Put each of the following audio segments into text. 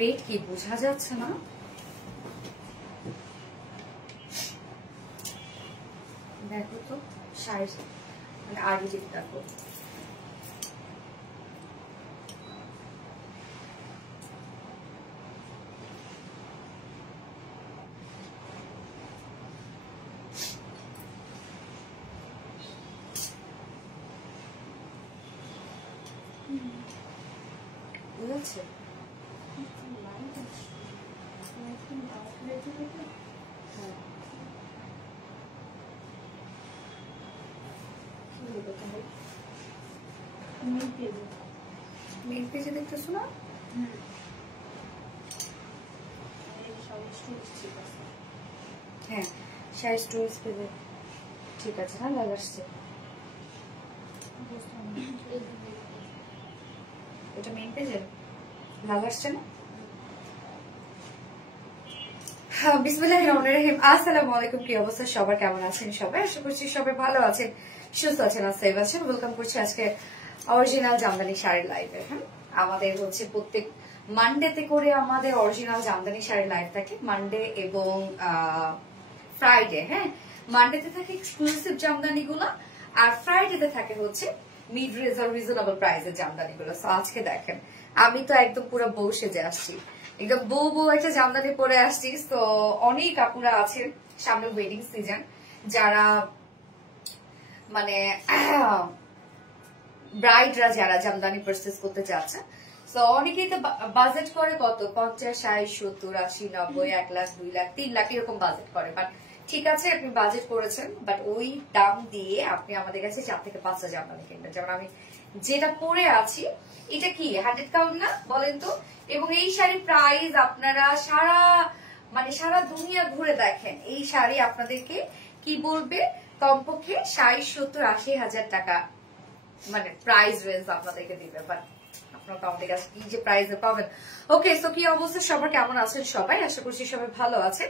Rate কি বোঝা যাচ্ছে না? দেখো তো সাইজ মানে আগে যেটা দেখো বুঝেছে? মেন পেজে দেখতেছো না? হ্যাঁ শাড়ি স্টোরেজ পেজে ঠিক আছে না? লাল আসছে এটা মেন পেজে লাল আসছে না? বিসমিল্লাহির রহমানির রহিম। আসসালামু আলাইকুম। কি অবস্থা সবার, কেমন আছেন সবাই? আশা করছি সবাই ভালো আছেন, সুস্থ আছেন আর সেভ আছেন। ওয়েলকাম করছি আজকে অরিজিনাল জামদানি শাড়ির লাইভে। হ্যাঁ, আমাদের হচ্ছে প্রত্যেক মানডেতে করে আমাদের অরিজিনাল জামদানি শাড়ির লাইভ থাকে, মানডে এবং ফ্রাইডে। হ্যাঁ, মানডেতে থাকে এক্সক্লুসিভ জামদানি গুলো, আর ফ্রাইডেতে থাকে হচ্ছে মিড রেঞ্জ আর রিজনেবল প্রাইসের জামদানি গুলো। সো আজকে দেখেন আমি তো একদম পুরো বউ সেজে আসছি, একদম বউ বউ একটা জামদানি পরে আসছি। তো অনেক আপুরা আছেন, সামনে ওয়েডিং সিজন, যারা মানে ব্রাইডরা যারা জামদানি পারচেজ করতে যাচ্ছে। তো অনেকেই তো বাজেট করে কত 50, 60, 70, 80, 90, 1 লাখ, 2 লাখ, 3 লাখ এরকম বাজেট করে। বাট ঠিক আছে, আপনি বাজেট করেছেন, বাট ওই দাম দিয়ে আপনি আমাদের কাছে 4 থেকে 5টা জামদানি কিনবেন। যেমন আমি যেটা পরে আছি, এটা কি 100 কাউন্ট না বলেন তো? এবং এই শাড়ি প্রাইস আপনারা সারা দুনিয়া ঘুরে দেখেন, এই শাড়ি আপনাদেরকে কি বলবে, কমপক্ষে 60, 70, 80 হাজার টাকা মানে প্রাইস রেঞ্জ আপনাদেরকে দিবে। বাট আপনারা তো আমাদের কাছে কি যে প্রাইসে পাবেন। ওকে, সো কি অবস্থা সবার, কেমন আছেন সবাই? আশা করছি সবাই ভালো আছেন।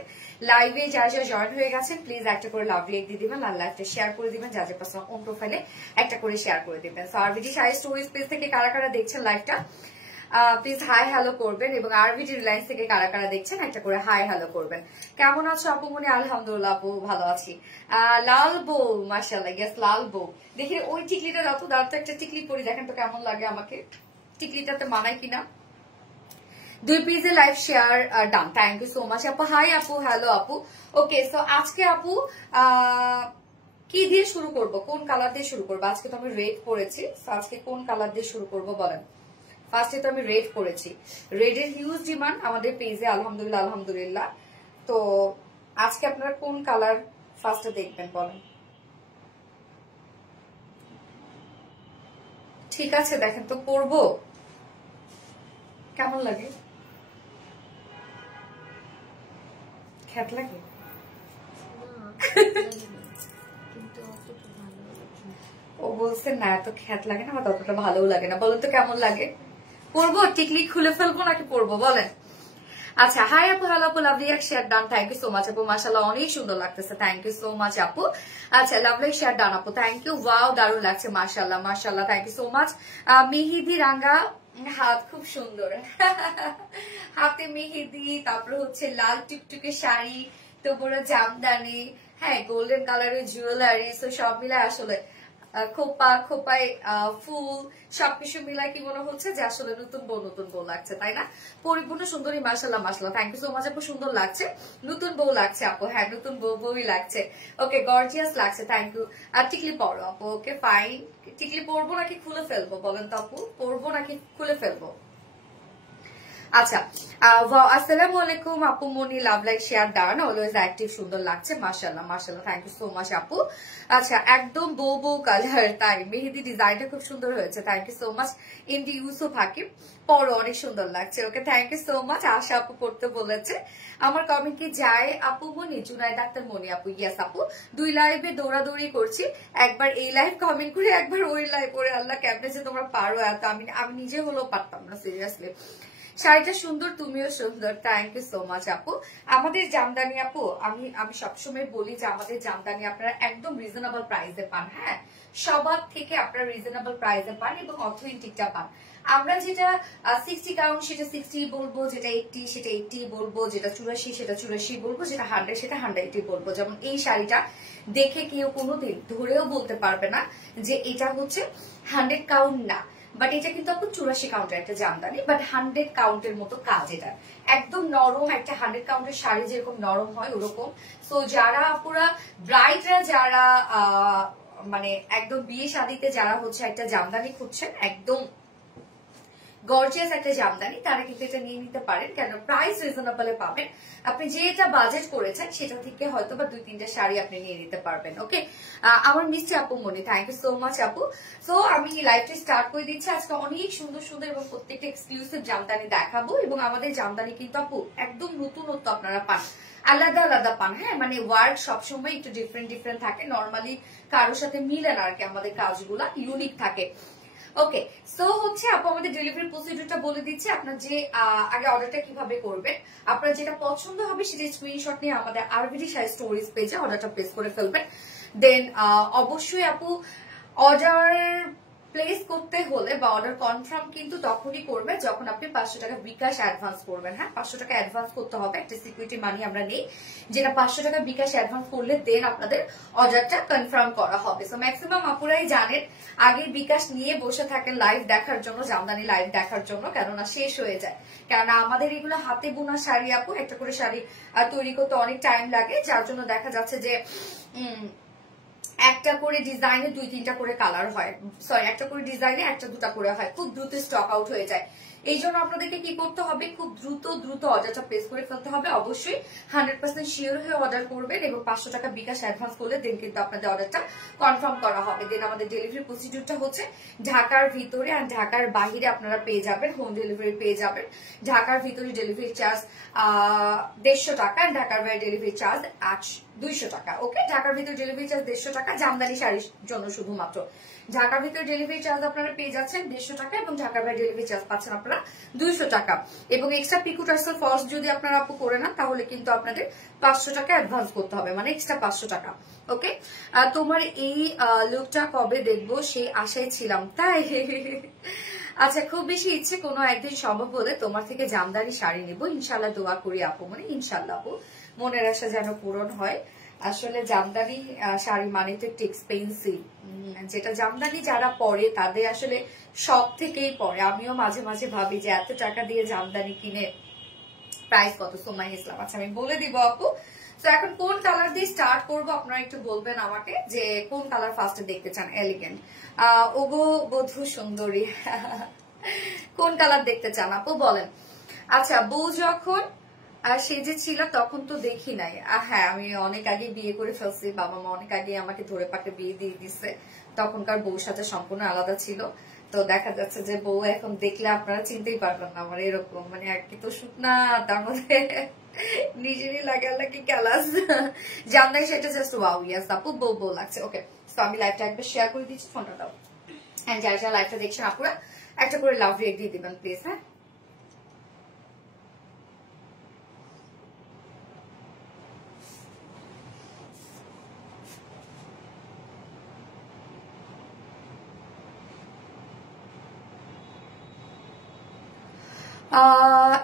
লাইভে যারা যারা জয়েন হয়ে গেছেন প্লিজ একটা করে লাভ লাইক দিয়ে দিবেন, আর লাইভটা শেয়ার করে দিবেন, যা যা পার্সোনাল ওন প্রোফাইলে একটা করে শেয়ার করে দিবেন। So RBD sari stories page থেকে কারা কারা দেখছেন লাইভটা প্লিজ হাই হ্যালো করবেন, এবং আরবিডি রিলায়েন্স থেকে কারা কারা দেখছেন একটা করে হাই হ্যালো করবেন। কেমন আছো আপু মনে? আলহামদুলিল্লাহ আপু ভালো আছি। লাল বউ, মাশাআল্লাহ, ইয়েস লাল বউ। দেখি ওই টিকলিটা যত দাঁড়াতে একটা টিকলি পরি, দেখেন তো কেমন লাগে আমাকে, টিকলিটাতে মানায় কিনা। 2 পিসে live share done, thank you so much আপু। হাই আপু, হ্যালো আপু। ওকে, সো আজকে আপু কি দিয়ে শুরু করব, কোন কালার দিয়ে শুরু করবো? আজকে তো আমি রেড পরেছি, আজকে কোন কালার দিয়ে শুরু করব বলেন? ফার্স্টে তো আমি রেড পরেছি, রেডের হিউজ ডিমান্ড আমাদের পেজে, আলহামদুলিল্লাহ আলহামদুলিল্লাহ। তো আজকে আপনারা কোন কালার ফার্স্টে দেখবেন বলেন? ঠিক আছে, দেখেন তো পরবো কেমন লাগে, খ্যাত লাগে ও বলছে না এত খ্যাত লাগে না, আমার ততটা ভালোও লাগে না। বলেন তো কেমন লাগে? পরবো, টিকলি খুলে ফেলবো নাকি পরবো বলেন? আচ্ছা, হাই আপু, হ্যালো আপু, লাভলি এক share done, thank you so much আপু, মাশাআল্লাহ অনেক সুন্দর লাগতেছে, থ্যাংক ইউ সো মাচ আপু। আচ্ছা, লাভলি শেয়ার ডান আপু, থ্যাংক ইউ, ওয়াও দারুণ লাগছে, মাশাআল্লাহ মাশাআল্লাহ, থ্যাংক ইউ সো মাচ। মেহেদি রাঙ্গা হাত খুব সুন্দর হাতে মেহেদি, তারপরে হচ্ছে লাল টুকটুকে শাড়ি, তো বড় জামদানি, হ্যাঁ গোল্ডেন কালারের জুয়েলারি, তো সব মিলে আসলে খোপা খোপায় ফুল সবকিছু মিলাই কি মনে হচ্ছে যে আসলে নতুন বউ লাগছে, তাই না? পরিপূর্ণ সুন্দরী, মাশাআল্লাহ মাশাআল্লাহ, থ্যাংক ইউ সো মাচ আপু, সুন্দর লাগছে, নতুন বউ লাগছে আপু, হ্যাঁ নতুন বউই লাগছে। ওকে, গর্জিয়াস লাগছে, থ্যাংক ইউ। আর টিকলি পরো আপু, ওকে ফাইন। টিকলি পরবো নাকি খুলে ফেলবো বলেন তো আপু, পরবো নাকি খুলে ফেলবো? আচ্ছা, আসসালামু আলাইকুম আপু মনি, love like share done, always active, সুন্দর লাগছে, মাশাআল্লাহ মাশাআল্লাহ, থ্যাংক ইউ সো মাচ আপু। আচ্ছা, একদম বউ বউ কালার, তাই মেহেদি ডিজাইনটা খুব সুন্দর হয়েছে, থ্যাংক ইউ সো মাচ। ইন্দি ইউসুফ হাকিম, পরো অনেক সুন্দর লাগছে, okay thank you so much. Asha আপু পড়তে বলেছে, আমার কমেন্ট কি যায় আপু মনি? জুনাই ডাক্তার মনি আপু, ইয়েস আপু। 2 লাইভে দৌড়াদৌড়ি করছি, একবার এই লাইভ কমেন্ট করে একবার ওই লাইভ করে, আল্লাহ কেমনে যে তোমরা পারো এত, আমি নিজে হলেও পারতাম না সিরিয়াসলি। শাড়িটা সুন্দর, তুমিও সুন্দর, থ্যাংক ইউ সো মাচ আপু। আমাদের জামদানি আপু, আমি সবসময় বলি যে আমাদের জামদানি আপনারা একদম রিজনেবল প্রাইসে পান। হ্যাঁ, সবার থেকে আপনারা রিজনেবল প্রাইসে পান এবং অথেন্টিকটা পান। আমরা যেটা 60 কাউন্ট সেটা 60 বলবো, যেটা 80 সেটা 80 বলবো, যেটা 84 সেটা 84 বলবো, যেটা 100 সেটা 100 বলবো। যেমন এই শাড়িটা দেখে কেউ কোনোদিন ধরেও বলতে পারবে না যে এটা হচ্ছে 100 কাউন্ট না, বাট এটা কিন্তু আপনি 84 কাউন্টের একটা জামদানি, বাট 100 কাউন্টের মতো কাজ। এটা একদম নরম, একটা 100 কাউন্টের শাড়ি যেরকম নরম হয় ওরকম। সো যারা পুরা ব্রাইডরা, যারা মানে একদম বিয়ে শাদিতে যারা হচ্ছে একটা জামদানি খুঁজছেন, একদম গর্জিয়াস একটা জামদানি, তারা কিন্তু এটা নিয়ে নিতে পারেন। কেন, প্রাইস রিজনেবল পাবেন। আপনি যেটা বাজেট করেছেন সেটা থেকে হয়তো বা 2-3টা শাড়ি আপনি নিয়ে নিতে পারবেন। ওকে, আমার মিষ্টি আপু মনি, থ্যাংক ইউ সো মাচ আপু। সো আমি লাইভটা স্টার্ট করে দিচ্ছি। আজকে অনেক সুন্দর সুন্দর এবং প্রত্যেকটা এক্সক্লুসিভ জামদানি দেখাবো, এবং আমাদের জামদানি কিন্তু আপু একদম নতুনত্ব আপনারা পান, আলাদা আলাদা পান। হ্যাঁ, মানে ওয়ার্ড সবসময় একটু ডিফারেন্ট ডিফারেন্ট থাকে, নর্মালি কারোর সাথে মিলে না আর কি, আমাদের কাজগুলা ইউনিক থাকে। ওকে, সো হচ্ছে আপু আমাদের ডেলিভারি প্রসিডিউরটা বলে দিচ্ছি। আপনার যে আগে অর্ডারটা কিভাবে করবেন, আপনার যেটা পছন্দ হবে সেটা স্ক্রিনশট নিয়ে আমাদের আরবিডি শাড়ি স্টোরিজ পেজে অর্ডারটা প্লেস করে ফেলবেন। দেন অবশ্যই আপু অর্ডার প্লেস করতে হলে বা অর্ডার কনফার্ম কিন্তু তখনই করবে যখন আপনি 500 টাকা বিকাশ অ্যাডভান্স করবেন। হ্যাঁ, 500 টাকা অ্যাডভান্স করতে হবে, একটা সিকিউরিটি মানি আমরা নেই, যেটা 500 টাকা বিকাশ অ্যাডভান্স করলে দেন আপনাদের অর্ডারটা কনফার্ম করা হবে। সো ম্যাক্সিমাম আপুরাই জানেন, আগে বিকাশ নিয়ে বসে থাকেন লাইভ দেখার জন্য, জামদানি লাইভ দেখার জন্য, কেননা শেষ হয়ে যায়। কেননা আমাদের এগুলো হাতে বোনা শাড়ি আপু, একটা করে শাড়ি তৈরি করতে অনেক টাইম লাগে, যার জন্য দেখা যাচ্ছে যে একটা করে ডিজাইনে 2-3টা করে কালার হয়, সরি একটা করে ডিজাইনে 1-2টা করে হয়, খুব দ্রুত স্টক আউট হয়ে যায়। এই জন্য আপনাদেরকে কি করতে হবে, খুব দ্রুত অর্ডারটা প্লেস করে ফেলতে হবে। অবশ্যই 100% শিওর হয়ে অর্ডার করবেন এবং 500 টাকা বিকাশ অ্যাডভান্স করলে দেন কিন্তু আপনাদের অর্ডারটা কনফার্ম করা হবে। দেন আমাদের ডেলিভারি প্রসিডিউরটা হচ্ছে ঢাকার ভিতরে আর ঢাকার বাহিরে আপনারা পেয়ে যাবেন, হোম ডেলিভারি পেয়ে যাবেন। ঢাকার ভিতরে ডেলিভারি চার্জ 150 টাকা, ঢাকার বাইরে ডেলিভারি চার্জ 200 টাকা। ওকে, ঢাকার ভিতরে ডেলিভারি চার্জ 150 টাকা, জামদানি শাড়ির জন্য শুধুমাত্র। ঢাকার ভিতরে ডেলিভারি চার্জ আপনারা পেয়ে যাচ্ছেন 150 টাকা এবং ঢাকার বাইরে ডেলিভারি চার্জ পাচ্ছেন আপনারা 200 টাকা। এবং এক্সট্রা পিকো টার্সেল ফার্স্ট যদি আপনারা আপু করে নেন তাহলে কিন্তু আপনাদের 500 টাকা অ্যাডভান্স করতে হবে, মানে এক্সট্রা 500 টাকা। ওকে, তোমার এই লুকটা কবে দেখবো সেই আশায় ছিলাম, তাই? আচ্ছা, খুব বেশি ইচ্ছে কোনো একদিন সম্ভব হলে তোমার থেকে জামদানি শাড়ি নিব, ইনশাল্লাহ দোয়া করি আপু, মানে ইনশাল্লাহ আপু মনের আশা যেন পূরণ হয়। আসলে জামদানি শাড়ি মানে তো একটু এক্সপেন্সিভ, যেটা জামদানি যারা পরে তাদের আসলে শখ থেকেই পরে। আমিও মাঝে মাঝে ভাবি যে এত টাকা দিয়ে জামদানি কিনে প্রাইস কত। সোমাই ইসলাম, আচ্ছা আমি বলে দিব আপু। তো এখন কোন কালার দিয়ে স্টার্ট করবো আপনারা একটু বলবেন আমাকে, যে কোন কালার ফার্স্টে দেখতে চান? এলিগেন্ট, ওগো বধূ সুন্দরী, কোন কালার দেখতে চান আপু বলেন। আচ্ছা, বউ যখন সেজেছিল তখন তো দেখি নাই। হ্যাঁ, আমি অনেক আগে বিয়ে করে ফেলছি, বাবা মা অনেক আগে আমাকে ধরে পাকে বিয়ে দিয়ে দিচ্ছে। তখনকার বউর সাথে সম্পূর্ণ আলাদা ছিল। তো দেখা যাচ্ছে যে বউ এখন দেখলে আপনারা চিনতেই পারবেন না আমার এরকম, মানে একই তো শুকনা, তার মধ্যে নিজেরই লাগালাগি ক্যালাস জানলাই, সেটা জাস্ট ওয়াও। ইয়াস আপু, বউ বউ লাগছে। ওকে, তো আমি লাইভটা একবার শেয়ার করে দিচ্ছি, ফোনটা দাও। হ্যাঁ, যারা যারা লাইভটা দেখছেন আপুরা একটা করে লাভ রিয়েক্ট দিয়ে দিবেন প্লিজ। হ্যাঁ,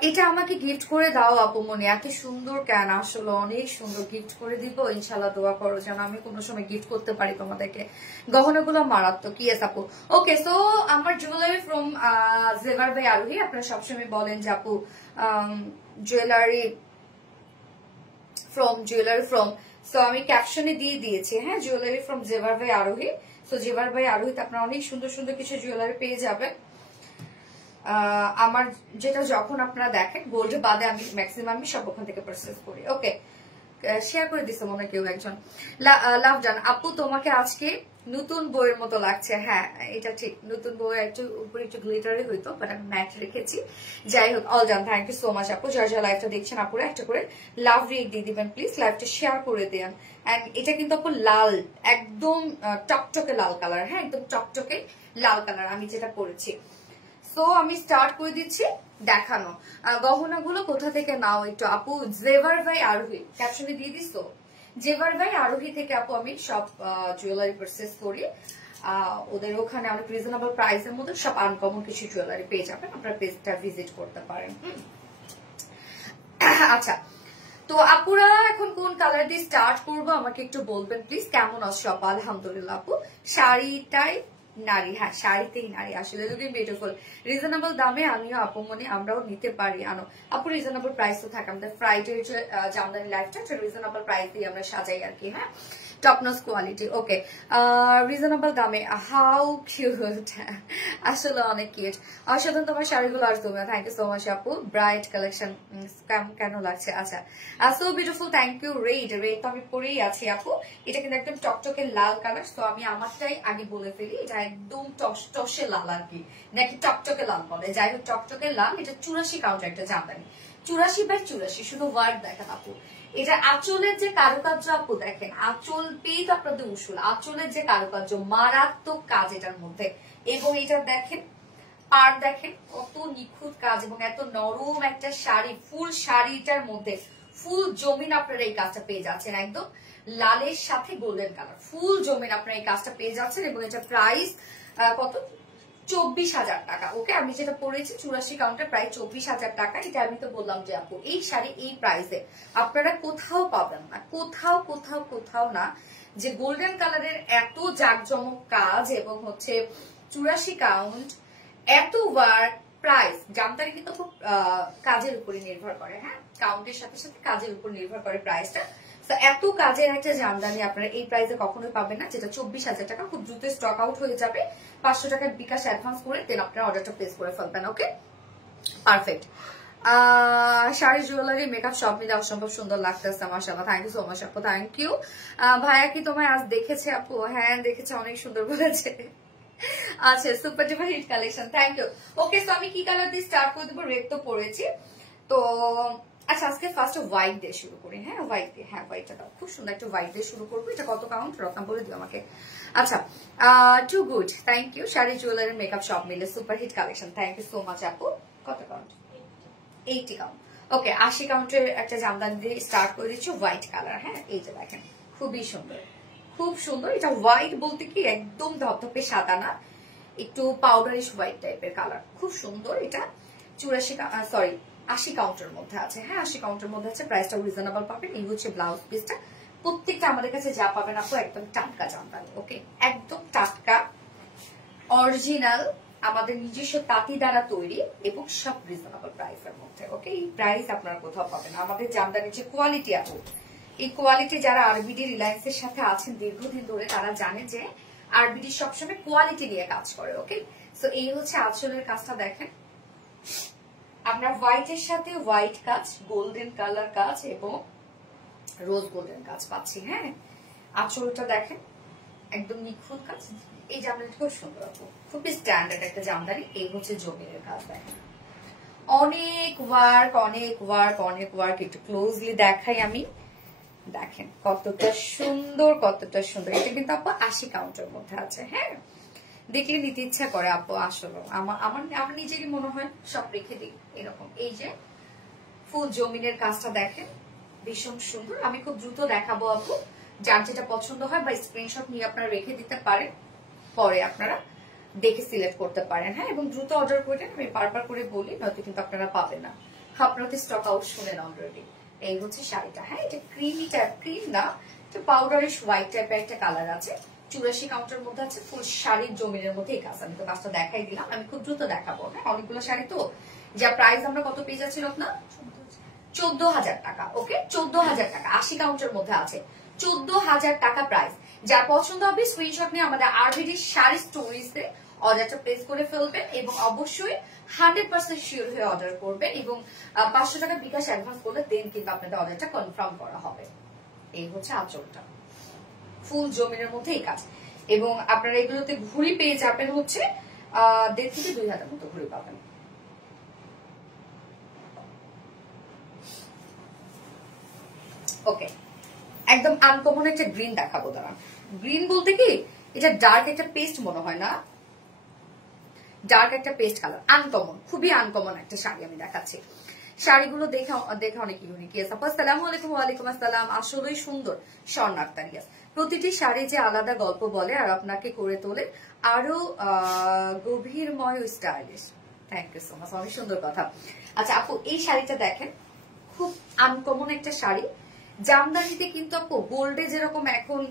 এটা আমাকে গিফট করে দাও আপু মনে, এত সুন্দর কেন? আসলে অনেক সুন্দর, গিফট করে দিব ইনশাল্লাহ, দোয়া করো যেন আমি কোনো সময় গিফট করতে পারি তোমাদেরকে। গহনাগুলো মারাত্মক। ইয়েস আপু। ওকে, সো আমার জুয়েলারি ফ্রম জেভার বাই আরোহী। আপনারা সবসময় বলেন যে আপু জুয়েলারি ফ্রম, সো আমি ক্যাপশনে দিয়ে দিয়েছি। হ্যাঁ, জুয়েলারি ফ্রম জেভার বাই আরোহী। সো জেভার বাই আরোহীতে আপনারা অনেক সুন্দর সুন্দর কিছু জুয়েলারি পেয়ে যাবেন। আমার যেটা যখন আপনারা দেখেন গোল্ড বাদে আমি ম্যাক্সিমাম সব ওখান থেকে পারচেজ করি। ওকে, শেয়ার করে দিছে মনে কেউ একজন। লাভ জান আপু, তোমাকে আজকে নতুন বইয়ের মতো লাগছে। হ্যাঁ, এটা ঠিক, নতুন বই একটু উপরে একটু গ্লিটারে হইতো, বাট আমি ম্যাট রেখেছি। যাই হোক, অল জান, থ্যাংক ইউ সো মাচ আপু। যারা যারা লাইভটা দেখছেন আপুরা একটা করে লাভ রিয়েক্ট দিয়ে দিবেন প্লিজ, লাইভটা শেয়ার করে দেন। এন্ড এটা কিন্তু আপু লাল, একদম টকটকে লাল কালার। হ্যাঁ, একদম টকটকে লাল কালার আমি যেটা পরেছি। সো আমি স্টার্ট করে দিচ্ছি দেখানো। গহনাগুলো কোথা থেকে নাও একটু আপু? জেভার ভাই আরোহী, ক্যাপশনে দিয়ে দিস তো। জেভার ভাই আরোহী থেকে আপু আমি সব জুয়েলারি পারচেস করি। ওদের ওখানে অনেক রিজনেবল প্রাইসের মধ্যে সব আনকমন কিছু জুয়েলারি পেয়ে যাবেন, আপনারা পেজটা ভিজিট করতে পারেন। আচ্ছা, তো আপুরা এখন কোন কালার দিয়ে স্টার্ট করবো আমাকে একটু বলবেন প্লিজ। কেমন আছো আপু? আলহামদুলিল্লাহ আপু। শাড়িটাই নারী, হ্যাঁ শাড়িতেই নারী, আসলে লুকিং বিউটিফুল। রিজনেবল দামে আমিও আপু মনে আমরাও নিতে পারি। আনো আপু, রিজনেবল প্রাইস তো থাকে আমাদের ফ্রাইডে জামদানি লাইফটা রিজনেবল প্রাইস দিয়ে আমরা সাজাই আর কি। হ্যাঁ, top notch quality. Okay, reasonable দামে, হাউ কিউট, আসলে অনেক কিউট। অসাধারণ তোমার শাড়িগুলো আর তুমি, থ্যাংক ইউ সো মাচ আপু। ব্রাইট কালেকশন কেন লাগছে? আচ্ছা, so beautiful, thank you. Red তো আমি পরেই আছি আপু, এটা কিন্তু একদম টকটকে লাল কালার। তো আমি আমারটাই আগে বলে ফেলি, এটা একদম টসটসে লাল আর কি, নাকি টকটকে লাল বলে, যাই হোক টকটকে লাল। এটা 84 কাউন্টার একটা জামদানি, 84/84, শুধু ওয়ার্ড দেখেন আপু। এটা আঁচলের যে কারুকার্য আপু দেখেন, আঁচল পেয়ে তো আপনাদের উসুল, আঁচলের যে কারুকার্য মারাত্মক কাজ এটার মধ্যে। এবং এটা দেখেন পার দেখেন কত নিখুঁত কাজ, এবং এত নরম একটা শাড়ি, ফুল শাড়িটার মধ্যে ফুল জমিন আপনারা এই কাজটা পেয়ে যাচ্ছেন, একদম লালের সাথে গোল্ডেন কালার ফুল জমিন আপনারা এই কাজটা পেয়ে যাচ্ছেন। এবং এটা প্রাইস কত? 24,000 টাকা। ওকে, আমি যেটা পড়েছি 84 কাউন্টার প্রায় 24,000 টাকা। এটা আমি তো বললাম যে আপু এই শাড়ি এই প্রাইসে আপনারা কোথাও পাবেন না, কোথাও কোথাও কোথাও না, যে গোল্ডেন কালারের এত জাঁকজমক কাজ এবং হচ্ছে 84 কাউন্ট, এত ওয়ার্ক, প্রাইস। জামদানি কিন্তু খুব কাজের উপরে নির্ভর করে, হ্যাঁ কাউন্টের সাথে সাথে কাজের উপর নির্ভর করে প্রাইসটা। এত কাজের একটা জামদানি আপনারা এই প্রাইসে কখনোই পাবেন না, যেটা 24,000 টাকা। খুব দ্রুত স্টক আউট হয়ে যাবে। 500 টাকার বিকাশ অ্যাডভান্স করে দেন আপনারা অর্ডারটা প্লেস করে ফেলবেন। ওকে, পারফেক্ট। শাড়ি, জুয়েলারি, মেকআপ সব মিলে অসম্ভব সুন্দর লাগতেছে মাশাআল্লাহ। থ্যাংক ইউ সো মাচ আপু, থ্যাংক ইউ। ভাইয়া কি তোমায় আজ দেখেছে আপু? হ্যাঁ দেখেছে, অনেক সুন্দর বলেছে। আচ্ছা, super duper hit collection, thank you. Okay, তো আমি কি কালার দিয়ে স্টার্ট করে দেবো? রেড তো পরেছি তো। আচ্ছা, আজকে ফার্স্ট হোয়াইট দিয়ে শুরু করি। হ্যাঁ হোয়াইট দিয়ে, হ্যাঁ হোয়াইটটা দাও, খুব সুন্দর একটা হোয়াইট দিয়ে শুরু করবো। এটা কত কাউন্ট রত্না বলে দিও আমাকে। আচ্ছা, too good, thank you. Sari, jewellery, makeup সব মিলে super hit collection, thank you so much আপু। কত কাউন্ট? 80 কাউন্ট। ওকে, 80 কাউন্টের একটা জামদানি দিয়ে স্টার্ট করে দিচ্ছি, হোয়াইট কালার। হ্যাঁ, এই যে দেখেন খুবই সুন্দর, খুব সুন্দর। এটা হোয়াইট বলতে কি একদম ধপধপে সাদা না, একটু পাউডারিশ হোয়াইট টাইপের কালার, খুব সুন্দর। এটা 80 কাউন্টের মধ্যে আছে। হ্যাঁ 80 কাউন্টের মধ্যে আছে, প্রাইসটা রিজনেবল পাবেন। এই হচ্ছে ব্লাউজ পিসটা। প্রত্যেকটা আমাদের কাছে যা পাবেন আপু একদম টাটকা জামদানি। ওকে, একদম টাটকা অরিজিনাল, আমাদের নিজস্ব তাঁতি দ্বারা তৈরি এবং সব রিজনেবল প্রাইসের মধ্যে। ওকে, এই প্রাইস আপনারা কোথাও পাবেন। আমাদের জামদানির যে কোয়ালিটি আপু, এই কোয়ালিটি যারা আরবিডি রিলায়েন্সের সাথে আছেন দীর্ঘদিন ধরে তারা জানে যে আরবিডি সবসময় কোয়ালিটি নিয়ে কাজ করে। ওকে, সো এই হচ্ছে আঁচলের কাজটা দেখেন, আমরা হোয়াইটের সাথে হোয়াইট কাজ, গোল্ডেন কালার কাজ এবং রোজ গোল্ডেন কাজ পাচ্ছি। হ্যাঁ, আঁচলটা দেখেন একদম নিখুঁত কাজ। এই জামদানিটা খুব সুন্দর আপু, খুবই স্ট্যান্ডার্ড একটা জামদানি। এই হচ্ছে জমিনের কাজ দেখেন, অনেক ওয়ার্ক অনেক ওয়ার্ক অনেক ওয়ার্ক। একটু ক্লোজলি দেখাই আমি, দেখেন কতটা সুন্দর কতটা সুন্দর। এটা কিন্তু আপু 80 কাউন্টের মধ্যে আছে। হ্যাঁ, দেখলে নিতে ইচ্ছা করে আপু, আসলে আমার নিজেরই মনে হয় সব রেখে দিই এরকম। এই যে ফুল জমিনের কাজটা দেখেন ভীষণ সুন্দর। আমি খুব দ্রুত দেখাবো আপু, যার যেটা পছন্দ হয় বা স্ক্রিনশট নিয়ে আপনারা রেখে দিতে পারেন, পরে আপনারা দেখে সিলেক্ট করতে পারেন। হ্যাঁ, এবং দ্রুত অর্ডার করে, আমি বারবার করে বলি নয়তো কিন্তু আপনারা পাবেন না। আপনারা স্টক আউট শুনেন অলরেডি। এই হচ্ছে শাড়িটা। হ্যাঁ, এটা ক্রিমি টাইপ, ক্রিম না, এটা পাউডারিশ হোয়াইট টাইপের একটা কালার আছে। 84 কাউন্টের মধ্যে আছে, ফুল শাড়ির জমিনের মধ্যে এই কাজ। আমি তো কাজটা দেখাই দিলাম, আমি খুব দ্রুত দেখাবো। হ্যাঁ, অনেকগুলো শাড়ি তো, যা প্রাইস আমরা কত পেয়ে যাচ্ছি রত্না? 14,000 টাকা। ওকে, 14,000 টাকা 80 কাউন্টের মধ্যে আছে, 14,000 টাকা প্রাইস। যার পছন্দ হবে স্ক্রিনশট নিয়ে আমাদের আরবিডি শাড়ি স্টোরিজে অর্ডারটা প্লেস করে ফেলবেন এবং অবশ্যই 100% শিওর হয়ে অর্ডার করবেন এবং 500 টাকা বিকাশ অ্যাডভান্স করলে দেন কিন্তু আপনাদের অর্ডারটা কনফার্ম করা হবে। এই হচ্ছে আঁচলটা, ফুল জমিনের মধ্যে এই কাজ। এবং আপনারা এগুলোতে ঘুড়ি পেয়ে যাবেন হচ্ছে 1.5 থেকে 2 হাজার মতো ঘুড়ি পাবেন। ওকে, একদম আনকমন একটা গ্রিন দেখাবো। দাঁড়ান, গ্রিন বলতে কি এটা ডার্ক একটা পেস্ট মনে হয় না, ডার্ক একটা পেস্ট কালার, আনকমন, খুবই আনকমন একটা শাড়ি আমি দেখাচ্ছি। শাড়িগুলো দেখে অনেক ইউনিক। আসসালামু আলাইকুম। ওয়ালাইকুম আসসালাম। আসলেই সুন্দর স্বর্ণাক্তার। প্রতিটি শাড়ি যে আলাদা গল্প বলে আর আপনাকে করে তোলে আরো গভীরময় stylish. Thank you so much, অনেক সুন্দর কথা। আচ্ছা আপু এই শাড়িটা দেখেন, খুব আনকমন একটা শাড়ি। জামদানিতে কিন্তু আপু গোল্ডে যেরকম এখন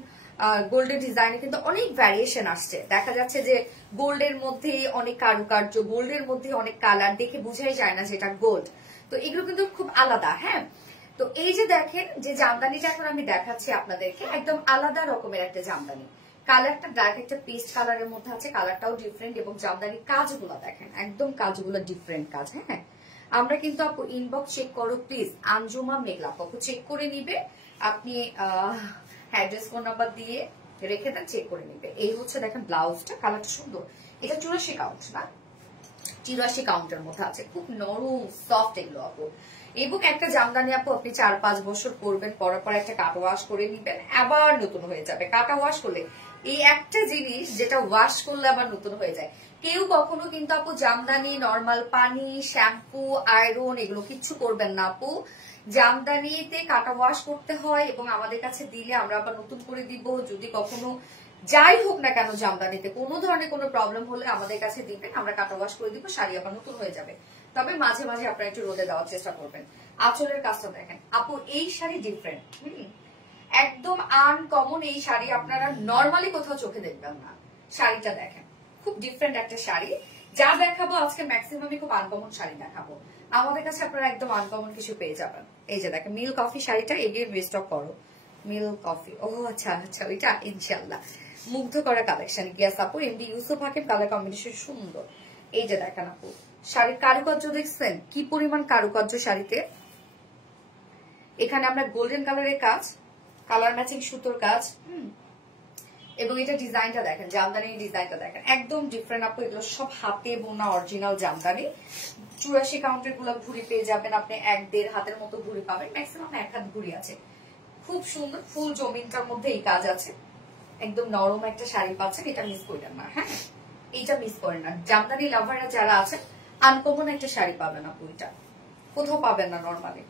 গোল্ডের ডিজাইনে কিন্তু অনেক ভ্যারিয়েশন আসছে, দেখা যাচ্ছে যে গোল্ডের মধ্যে অনেক কারুকার্য, গোল্ডের মধ্যে অনেক কালার, দেখে বোঝাই যায় না যেটা গোল্ড। তো এগুলো কিন্তু খুব আলাদা। হ্যাঁ, তো এই যে দেখেন যে জামদানিটা এখন আমি দেখাচ্ছি আপনাদেরকে, একদম আলাদা রকমের একটা জামদানি। কালারটা ডার্ক একটা পেস্ট কালারের মধ্যে আছে, কালারটাও ডিফারেন্ট, এবং জামদানির কাজগুলো দেখেন একদম কাজগুলো ডিফারেন্ট কাজ। হ্যাঁ, আমরা কিন্তু আপু ইনবক্স চেক করো প্লিজ, আঞ্জুমা মেঘলা আপু চেক করে নিবে। আপনি অ্যাড্রেস ফোন নাম্বার দিয়ে রেখে দেন, চেক করে নিবে। এই হচ্ছে দেখেন ব্লাউজটা, কালারটা সুন্দর। এটা 84 কাউন্ট না, 84 কাউন্টের মধ্যে আছে, খুব নরম সফট এগুলো আপু। এবং একটা জামদানি আপু আপনি 4-5 বছর পরবেন, পরার পর একটা কাটা ওয়াশ করে নিবেন, আবার নতুন হয়ে যাবে। কাটা ওয়াশ করলে এই একটা জিনিস যেটা ওয়াশ করলে আবার নতুন হয়ে যায়। কেউ কখনো কিন্তু আপু জামদানি নর্মাল পানি, শ্যাম্পু, আয়রন এগুলো কিচ্ছু করবেন না আপু। জামদানিতে কাটা ওয়াশ করতে হয় এবং আমাদের কাছে দিলে আমরা আবার নতুন করে দিব। যদি কখনো যাই হোক না কেন জামদানিতে কোনো ধরনের কোনো প্রবলেম হলে আমাদের কাছে দিবেন, আমরা কাটা ওয়াশ করে দিব, শাড়ি আবার নতুন হয়ে যাবে। তবে মাঝে মাঝে আপনারা একটু রোদে দেওয়ার চেষ্টা করবেন। আঁচলের কাজটা দেখেন আপু, এই শাড়ি ডিফারেন্ট, একদম আনকমন। এই শাড়ি আপনারা নর্মালি কোথাও চোখে দেখবেন না। শাড়িটা দেখেন খুব ডিফারেন্ট একটা শাড়ি। যা দেখাবো আজকে ম্যাক্সিমামই খুব আনকমন শাড়ি দেখাবো, আমাদের কাছে আপনারা একদম আনকমন কিছু পেয়ে যাবেন। এই যে দেখেন মিল্ক কফি শাড়িটা, এগিয়ে রিস্টক করো মিল্ক কফি। ও আচ্ছা আচ্ছা, ওইটা ইনশাল্লাহ মুগ্ধ করা কালেকশন। গিয়াস আপু এমডি ইউসুফ হাকিম, কালার কম্বিনেশন সুন্দর। এই যে দেখেন আপু শাড়ির কারুকার্য দেখছেন কি পরিমাণ কারুকার্য শাড়িতে। এখানে আমরা গোল্ডেন কালারের কাজ, কালার ম্যাচিং সুতোর কাজ, এবং এটা ডিজাইনটা দেখেন, জামদানির ডিজাইনটা দেখেন একদম ডিফারেন্ট আপু। এগুলো সব হাতে বোনা অরিজিনাল জামদানি। 84 কাউন্টের গুলো ঘুড়ি পেয়ে যাবেন আপনি, 1-1.5 হাতের মতো ঘুড়ি পাবেন, ম্যাক্সিমাম 1 হাত ঘুড়ি আছে। খুব সুন্দর ফুল জমিনটার মধ্যে এই কাজ আছে, একদম নরম একটা শাড়ি পাচ্ছেন। এটা মিস করেন না, হ্যাঁ এইটা মিস করেন না। জামদানি লাভাররা যারা আছেন আনকমন একটা শাড়ি পাবেন আপু, এটা কোথাও পাবেন না নর্মালি।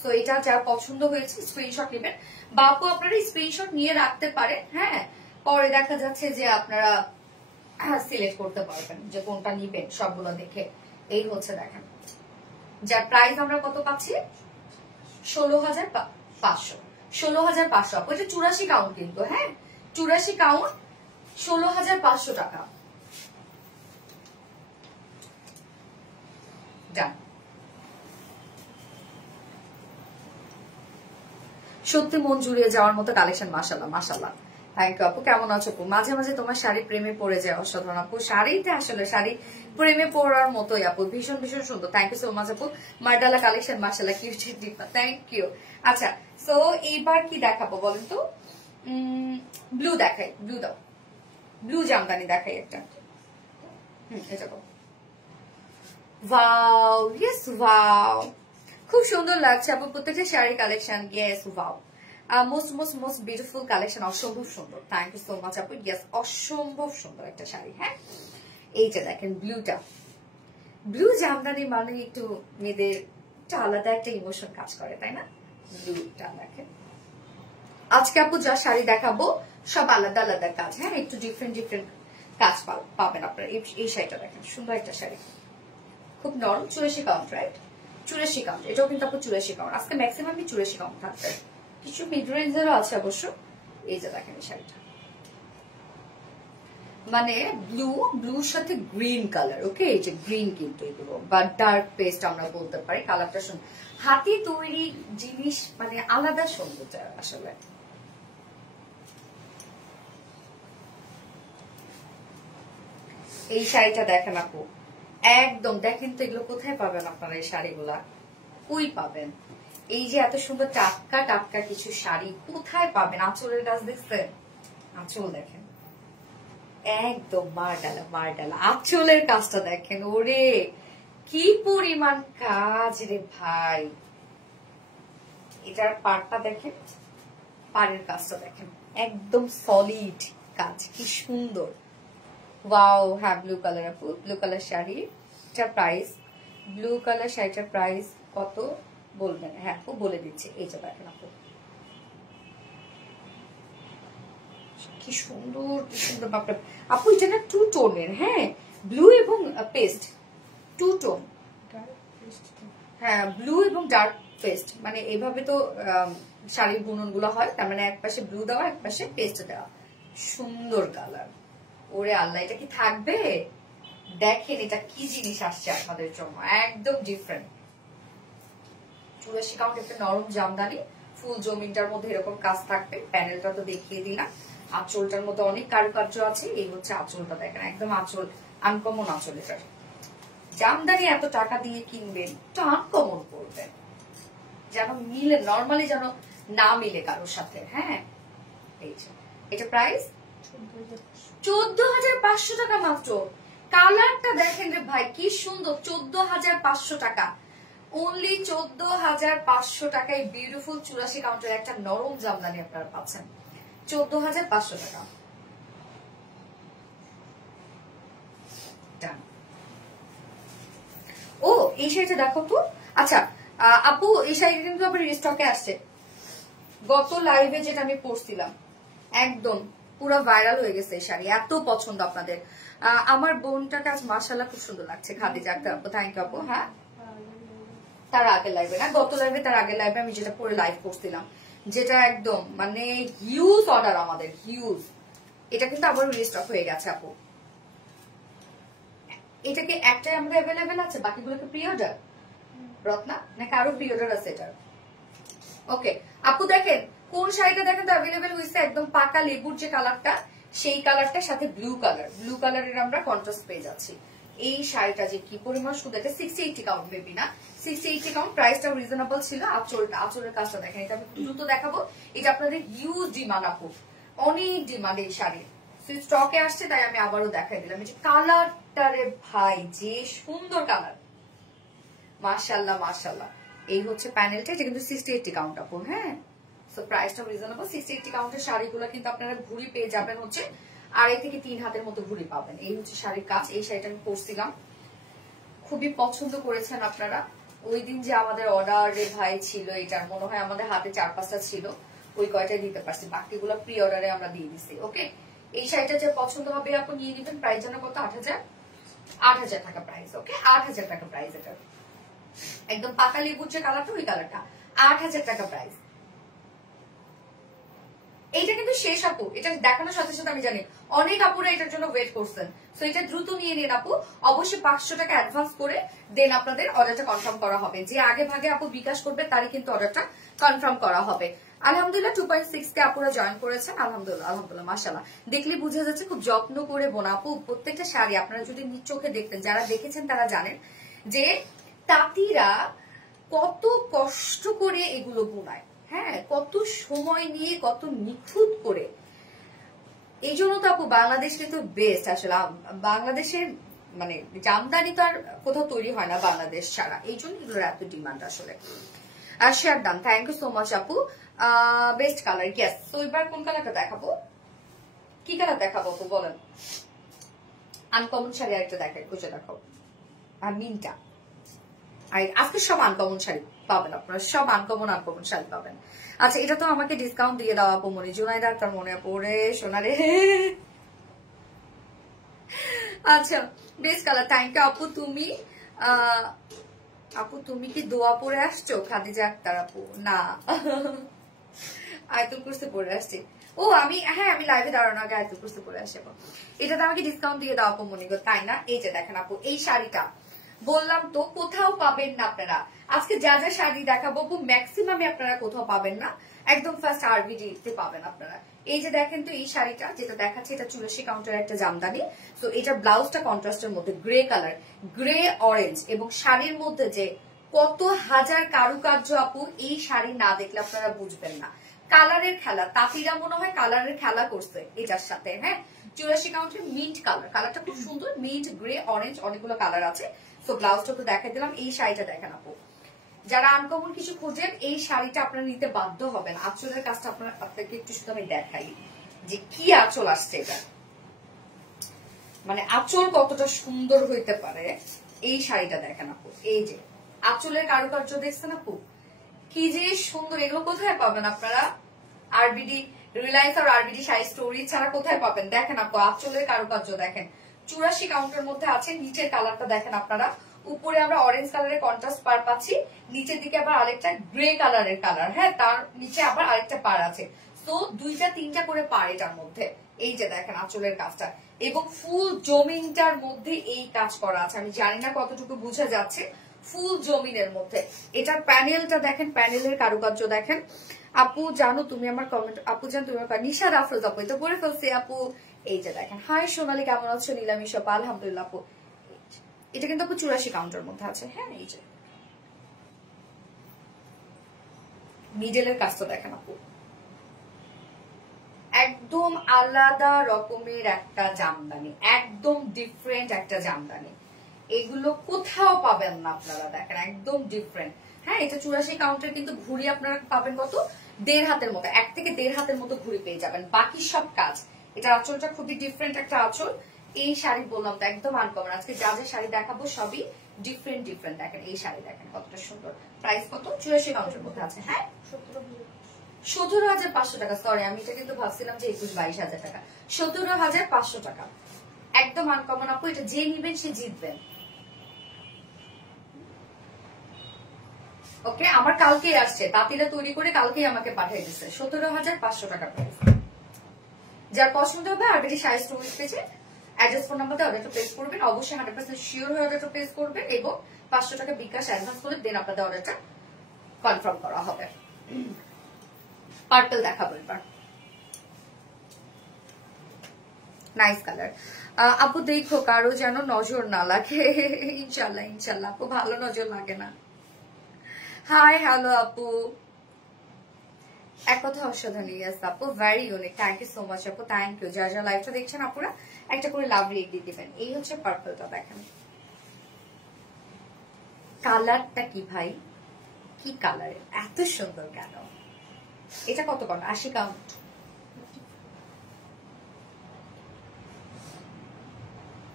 তো এটা যার পছন্দ হয়েছে স্ক্রিনশট নেবেন, বা আপু আপনারা স্ক্রিনশট নিয়ে রাখতে পারেন। হ্যাঁ, পরে দেখা যাচ্ছে যে আপনারা সিলেক্ট করতে পারবেন যে কোনটা নিবেন সবগুলো দেখে। এই হচ্ছে দেখেন, যার প্রাইস আমরা কত পাচ্ছি 16,500। 16,500 আপু, এটা 84 কাউন্ট কিন্তু। হ্যাঁ 84 কাউন্ট, 16,500 টাকা। ডান। সত্যি মন জুড়িয়ে যাওয়ার মতো কালেকশন। মাশাআল্লাহ মাশাআল্লাহ, থ্যাংক ইউ আপু। কেমন আছো আপু? মাঝে মাঝে তোমার শাড়ি প্রেমে পড়ে যায়, অসাধারণ আপু। শাড়িটা আসলে শাড়ি প্রেমে পড়ার মতোই আপু, ভীষণ ভীষণ সুন্দর। থ্যাংক ইউ সো মাচ আপু। মার্ডালা কালেকশন মাশাআল্লাহ, কিউট ডিপা, থ্যাংক ইউ। আচ্ছা সো এইবার কি দেখাবো বলেন তো? ব্লু দেখাই, ব্লু দাও, ব্লু জামদানি দেখাই একটা। এটা ওয়াও, ইয়েস ওয়াও, খুব সুন্দর লাগছে আপু প্রত্যেকটা sari collection. Yes wow, most most most beautiful collection, অসম্ভব সুন্দর। থ্যাংক ইউ সো মাচ আপু। ইয়েস অসম্ভব সুন্দর একটা শাড়ি। হ্যাঁ এইটা দেখেন ব্লুটা, ব্লু জামদানি মানে একটু মেয়েদের একটু আলাদা একটা ইমোশন কাজ করে, তাই না? ব্লুটা দেখেন। আজকে আপু যা শাড়ি দেখাবো সব আলাদা আলাদা কাজ। হ্যাঁ একটু ডিফারেন্ট ডিফারেন্ট কাজ পাবেন আপনারা। এই শাড়িটা দেখেন, সুন্দর একটা শাড়ি, খুব নরম। 84 কাউন্ট, রাইট? 84 কাউন্ট, এটাও কিন্তু আপু 84 কাউন্ট। আজকে ম্যাক্সিমাম 84 কাউন্ট থাকবে, কিছু মিড রেঞ্জেরও আছে অবশ্য। এই যে দেখেন এই শাড়িটা, মানে ব্লুর সাথে গ্রিন কালার। ওকে, এই যে গ্রিন কিন্তু এগুলো, বা ডার্ক পেস্ট আমরা বলতে পারি। কালারটা সুন্দর, হাতে তৈরি জিনিস মানে আলাদা সৌন্দর্য আসলে। এই শাড়িটা দেখেন আপু, একদম দেখেন তো এগুলো কোথায় পাবেন আপনারা? এই শাড়িগুলা কই পাবেন? এই যে এত সুন্দর টাটকা টাটকা কিছু শাড়ি কোথায় পাবেন? আঁচলের কাজ দেখছেন? আঁচল দেখেন একদম মারডালা মারডালা। আঁচলের কাজটা দেখেন, ওরে কি পরিমাণ কাজ রে ভাই। এটার পাড়টা দেখেন, পাড়ের কাজটা দেখেন একদম সলিড কাজ, কি সুন্দর। ওয়াও, হ্যাঁ ব্লু কালার আপু, ব্লু কালার শাড়ি, এটা প্রাইস, ব্লু কালার শাড়িটার প্রাইস কত বলবেন? হ্যাঁ আপু বলে দিচ্ছি, এই যে দেখেন আপু কি সুন্দর, কি সুন্দর বাপরে আপু, এটা না টু টোনের, হ্যাঁ ব্লু এবং পেস্ট, টু টোন, হ্যাঁ ব্লু এবং ডার্ক পেস্ট, মানে এইভাবে তো শাড়ির বুনন গুলো হয়, তার মানে এক পাশে ব্লু দেওয়া, এক পাশে পেস্ট দেওয়া, সুন্দর কালার। ওরে আল্লাহ, এটা কি থাকবে? দেখেন এটা কি জিনিস আসছে আপনাদের জন্য, একদম ডিফারেন্ট। 84 কাউন্ট একটা নরম জামদানি, ফুল জমিনটার মধ্যে এরকম কাজ থাকবে, প্যানেলটা তো দেখিয়ে দিলাম, আঁচলটার মধ্যে অনেক কারুকার্য আছে, এই হচ্ছে আঁচলটা দেখেন, একদম আঁচল আনকমন আঁচল। এটার জামদানি এত টাকা দিয়ে কিনবেন, তো আনকমন করবেন, যেন মিলে, নর্মালি যেন না মিলে কারোর সাথে। হ্যাঁ এই যে এটা প্রাইস 14,500 টাকা মাত্র। কালারটা দেখেন রে ভাই কি সুন্দর, 14,500 টাকা, অনলি 14,500 টাকায় বিউটিফুল 84 কাউন্টের একটা নরম জামদানি আপনারা পাচ্ছেন, 14,500 টাকা। ও এই শাড়িটা দেখো তো, আচ্ছা আপু এই শাড়িটা কিন্তু আবার রিস্টকে আসছে, গত লাইভে যেটা আমি পড়ছিলাম একদম পুরো ভাইরাল হয়ে গেছে এই শাড়ি, এত পছন্দ আপনাদের। আমার বোনটার কাছে মাশাআল্লাহ খুব সুন্দর লাগছে, খাদিজা আক্তার আপু, থ্যাংক ইউ আপু। হ্যাঁ তার আগে লাইভে না, গত লাইভে, তার আগে লাইভে আমি যেটা পরে লাইভ করছিলাম, যেটা একদম মানে হিউজ অর্ডার আমাদের, হিউজ। এটা কিন্তু আবার রিস্টক হয়ে গেছে আপু। এটা কি একটাই আমরা অ্যাভেলেবেল আছে, বাকিগুলোকে প্রি অর্ডার রত্না নাকি আরো প্রি অর্ডার আছে এটার? ওকে আপু দেখেন কোন শাড়িটা দেখেন তো অ্যাভেলেবেল হয়েছে, একদম পাকা লেবুর যে কালারটা, সেই কালারটার সাথে ব্লু কালার, ব্লু কালারের আমরা কন্ট্রাস্ট পেয়ে যাচ্ছি। এই শাড়িটা যে কি পরিমাণ সুন্দর, এটা 60-80 কাউন্ট বেবি না, 60-80 কাউন্ট, প্রাইসটা রিজনেবল ছিল। আঁচলটা, আঁচলের কাজটা দেখেন, এটা আমি দ্রুত দেখাবো, এটা আপনাদের হিউজ ডিমান্ড আপু, অনেক ডিমান্ড এই শাড়ি, স্টকে আসছে, তাই আমি আবারও দেখাই দিলাম। এই যে কালারটা রে ভাই, যে সুন্দর কালার, মাশাআল্লাহ মাশাআল্লাহ। এই হচ্ছে প্যানেলটা, এটা কিন্তু 60-80 কাউন্ট আপু। হ্যাঁ সো প্রাইসটা রিজনেবল, 60-80 কাউন্টের শাড়িগুলো কিন্তু আপনারা ঘুরি পেয়ে যাবেন হচ্ছে 2.5 থেকে 3 হাতের মতো ঘুরি পাবেন। এই হচ্ছে শাড়ির কাজ, এই শাড়িটা আমি পরছিলাম, খুবই পছন্দ করেছেন আপনারা। ওই দিন যে আমাদের অর্ডার রে ভাই ছিল, এটার মনে হয় আমাদের হাতে 4-5টা ছিল, ওই কয়টাই দিতে পারছি, বাকিগুলো প্রি অর্ডারে আমরা দিয়ে দিচ্ছি। ওকে এই শাড়িটা যে পছন্দ হবে আপু নিয়ে নিবেন। প্রাইস জানা কত? 8,000 টাকা প্রাইস। ওকে 8,000 টাকা প্রাইস, এটা একদম পাকা লেবুর যে কালারটা, ওই কালারটা 8,000 টাকা প্রাইস। এইটা কিন্তু শেষ আপু, এটা দেখানোর সাথে সাথে আমি জানি অনেক আপুরা এটার জন্য ওয়েট করছেন, তো এটা দ্রুত নিয়ে নিন আপু। অবশ্যই 500 টাকা অ্যাডভান্স করে দেন আপনাদের অর্ডারটা কনফার্ম করা হবে, যে আগে ভাগে আপু বিকাশ করবে তারই কিন্তু অর্ডারটা কনফার্ম করা হবে। আলহামদুলিল্লাহ 2.6 কে আপুরা জয়েন করেছেন, আলহামদুলিল্লাহ আলহামদুলিল্লাহ মাশাআল্লাহ। দেখলে বুঝা যাচ্ছে খুব যত্ন করে বোনা আপু, প্রত্যেকটা শাড়ি আপনারা যদি নিজ চোখে দেখতেন, যারা দেখেছেন তারা জানেন যে তাঁতিরা কত কষ্ট করে এগুলো বোনায়, হ্যাঁ কত সময় নিয়ে, কত নিখুঁত করে। এই জন্য তো আপু বাংলাদেশ কিন্তু বেস্ট আসলে, বাংলাদেশের মানে জামদানি তো আর কোথাও তৈরি হয় না বাংলাদেশ ছাড়া, এই জন্য এগুলোর এত ডিমান্ড আসলে। আর শেয়ার দাম, থ্যাংক ইউ সো মাচ আপু। Best colour, yes. তো এবার কোন কালারটা দেখাবো, কি কালার দেখাবো আপু বলেন? আনকমন শাড়ি আরেকটা দেখাই, খুঁজে দেখাও। আর মিনটা, আর আজকে সব আনকমন শাড়ি পাবেন আপনারা, সব আনকমন শাড়ি পাবেন। আচ্ছা এটা তো আমাকে ডিসকাউন্ট দিয়ে দাও আপু, মনে জুনাইদা তার মনে পড়ে সোনারে। আচ্ছা বেশ কালার, থ্যাংক ইউ আপু। তুমি আপু তুমি কি দোয়া পরে আসছো? খাদিজা আক্তার আপু না, আয়তুল কুরসি পরে আসছি। ও আমি, হ্যাঁ আমি লাইভে দাঁড়ানো আগে আয়তুল কুরসি পরে আসি আপু। এটাতে আমাকে ডিসকাউন্ট দিয়ে দাও আপু মনে গো, তাই না? এই যে দেখেন আপু এই শাড়িটা বললাম তো কোথাও পাবেন না আপনারা, আজকে যা যা শাড়ি দেখাবো ম্যাক্সিমামে আপনারা কোথাও পাবেন না, একদম ফার্স্ট আরবিডি তে পাবেন আপনারা। এই যে দেখেন তো এই শাড়িটা যেটা দেখাচ্ছে, এটা 84 কাউন্টের একটা জামদানি। তো এটা ব্লাউজটা কন্ট্রাস্টের মধ্যে গ্রে কালার, গ্রে অরেঞ্জ, এবং শাড়ির মধ্যে যে কত হাজার কারুকার্য আপু, এই শাড়ি না দেখলে আপনারা বুঝবেন না। কালারের খেলা, তাঁতিরা মনে হয় কালারের খেলা করছে এটার সাথে। হ্যাঁ 84 কাউন্টের মিন্ট কালার, কালারটা খুব সুন্দর, মিন্ট, গ্রে, অরেঞ্জ, অনেকগুলো কালার আছে। তো ব্লাউজটা তো দেখাই দিলাম, এই শাড়িটা দেখেন আপু, যারা আনকমন কিছু খোঁজেন এই শাড়িটা আপনারা নিতে বাধ্য হবেন। আঁচলের কাজটা আপনাকে একটু শুধু আমি দেখাই যে কি আঁচল আসছে, এটা মানে আঁচল কতটা সুন্দর হইতে পারে এই শাড়িটা দেখেন আপু। এই যে আঁচলের কারুকার্য দেখছেন আপু, কি যে সুন্দর। এগুলো কোথায় পাবেন আপনারা? আরবিডি, রিলায়েন্স আর আরবিডি শাড়ি স্টোরি ছাড়া কোথায় পাবেন? দেখেন আপু আঁচলের কারুকার্য দেখেন, 84 কাউন্টের মধ্যে আছে। নিচের কালারটা দেখেন আপনারা, উপরে আমরা অরেঞ্জ কালারের কন্ট্রাস্ট পার পাচ্ছি, নিচের দিকে আবার আরেকটা গ্রে কালারের কালার, হ্যাঁ তার নিচে আবার আরেকটা পার আছে। তো 2-3টা করে পার এটার মধ্যে। এই যে দেখেন আঁচলের কাজটা, এবং ফুল জমিনটার মধ্যে এই কাজ করা আছে। আমি জানি না কতটুকু বোঝা যাচ্ছে, ফুল জমিনের মধ্যে। এটার প্যানেলটা দেখেন, প্যানেলের কারুকার্য দেখেন। আপু জানো তুমি আমার কমেন্ট, আপু জানো তুমি আমার নিশাদ আফরোজ আপু তো পড়ে ফেলছে আপু। এই যে দেখেন, হাই সোনালি কেমন আছো? নীলামি সব আলহামদুলিল্লাহ আপু। এটা কিন্তু আপু 84 কাউন্টের মধ্যে আছে, হ্যাঁ। এই যে মিডলের কাজটা দেখেন আপু, একদম আলাদা রকমের একটা জামদানি, একদম ডিফারেন্ট একটা জামদানি। এগুলো কোথাও পাবেন না আপনারা, দেখেন একদম ডিফারেন্ট। হ্যাঁ এটা 84 কাউন্টের, কিন্তু ঘুড়ি আপনারা পাবেন কত? 1.5 হাতের মতো, 1 থেকে 1.5 হাতের মতো ঘুড়ি পেয়ে যাবেন। বাকি সব কাজ, এটা আঁচলটা খুবই ডিফারেন্ট একটা আঁচল। এই শাড়ি বললাম তো একদম আনকমন। আজকে যা যা শাড়ি দেখাবো সবই ডিফারেন্ট ডিফারেন্ট। দেখেন এই শাড়ি দেখেন কতটা সুন্দর। প্রাইস কত? 84 কাউন্টের মধ্যে আছে, হ্যাঁ 17,500 টাকা। সরি আমি এটা কিন্তু ভাবছিলাম যে 21-22 হাজার টাকা। 17,500 টাকা, একদম আনকমন আপু। এটা যে নিবেন সে জিতবেন। ওকে, আমার কালকে আসছে, তাঁতিরা তৈরি করে কালকেই আমাকে পাঠিয়ে দিচ্ছে। 17,500 টাকা প্রাইস। যার পছন্দ হবে আরবিডি শাড়ি স্টোরেজ পেজে অ্যাড্রেস ফোন নাম্বারে অর্ডারটা প্লেস করবেন। অবশ্যই 100% শিওর হয়ে অর্ডারটা প্লেস করবেন, এবং 500 টাকা বিকাশ অ্যাডভান্স করে দেন আপনাদের অর্ডারটা কনফার্ম করা হবে। পার্পল দেখাবো এবার, নাইস কালার। আপু দেখো কারো যেন নজর না লাগে। ইনশাল্লাহ ইনশাল্লাহ আপু, ভালো নজর লাগে না। হাই হ্যালো আপু, এক কথা অসাধারণ। ইয়াস আপু, very unique, thank you so much আপু, থ্যাংক ইউ। যারা যারা লাইভটা দেখছেন আপুরা একটা করে লাভ রেট দিয়ে দিবেন। এই হচ্ছে পার্পলটা দেখেন, কালারটা কি ভাই, কি কালার, এত সুন্দর কেন? এটা কত কাউন্ট? 80 কাউন্ট।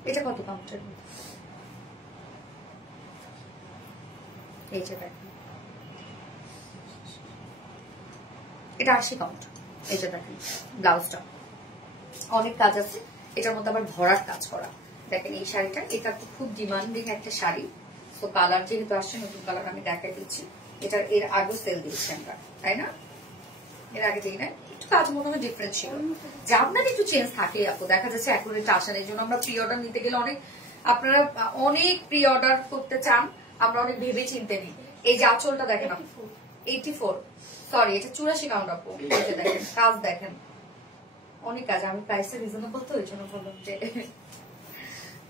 এটা কত কাউন্টের? এই যে দেখেন, এটা 80 কাউন্ট। এই যে দেখেন ব্লাউজটা অনেক কাজ আছে, এটার মধ্যে আবার ভরার কাজ করা। দেখেন এই শাড়িটা, এটা খুব ডিমান্ডিং একটা শাড়ি। তো কালার যেহেতু আসছে, নতুন কালার আমি দেখাই দিচ্ছি। এটার এর আগে সেল দিচ্ছি আমরা, তাই না? এর আগে দিই না, একটু কাজ মনে হয় ডিফারেন্ট ছিল। জামদানি একটু চেঞ্জ থাকে আপু, দেখা যাচ্ছে অ্যাকুরেট আসে না। এই জন্য আমরা প্রি অর্ডার নিতে গেলে অনেক, আপনারা অনেক প্রি অর্ডার করতে চান, আমরা অনেক ভেবে চিনতে নিই। এই যে আঁচলটা দেখেন আপু, 84, সরি এটা 84 কাউন্ট আপু। এই যে দেখেন কাজ দেখেন, অনেক কাজ। আমি প্রাইসটা রিজনেবল তো, ওই জন্য বললাম যে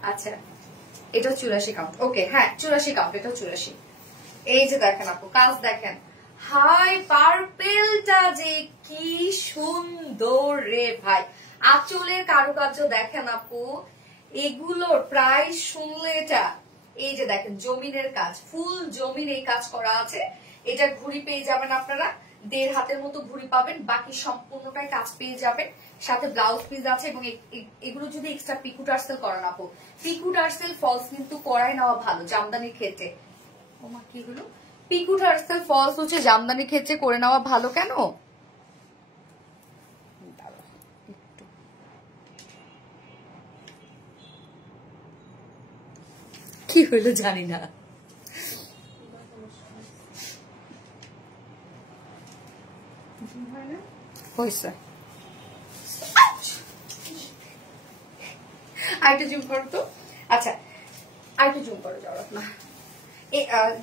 আচ্ছা এটা 84 কাউন্ট। ওকে হ্যাঁ 84 কাউন্ট, এটা 84। এই যে দেখেন আপু কাজ দেখেন, হাই পার্পেলটা যে কি সুন্দর রে ভাই। আঁচলের কারুকার্য দেখেন আপু, এগুলোর প্রাইস শুনলে এটা, এই যে দেখেন জমিনের কাজ, ফুল জমিন এই কাজ করা আছে। এটা ঘুড়ি পেয়ে যাবেন আপনারা, 1.5 হাতের মতো ঘুড়ি পাবেন, বাকি সম্পূর্ণটাই কাজ পেয়ে যাবেন। সাথে ব্লাউজ পিস আছে, এবং এগুলো যদি এক্সট্রা পিকু টার্সেল করান আপু, পিকু টার্সেল ফলস কিন্তু করাই নেওয়া ভালো জামদানির ক্ষেত্রে। ওমা কি হলো, পিকু টার্সেল ফলস হচ্ছে জামদানির ক্ষেত্রে করে নেওয়া ভালো। কেন কি হলো জানি না, হয়েছে। আরেকটু জুম করো তো, আচ্ছা আরেকটু জুম করো যাও না।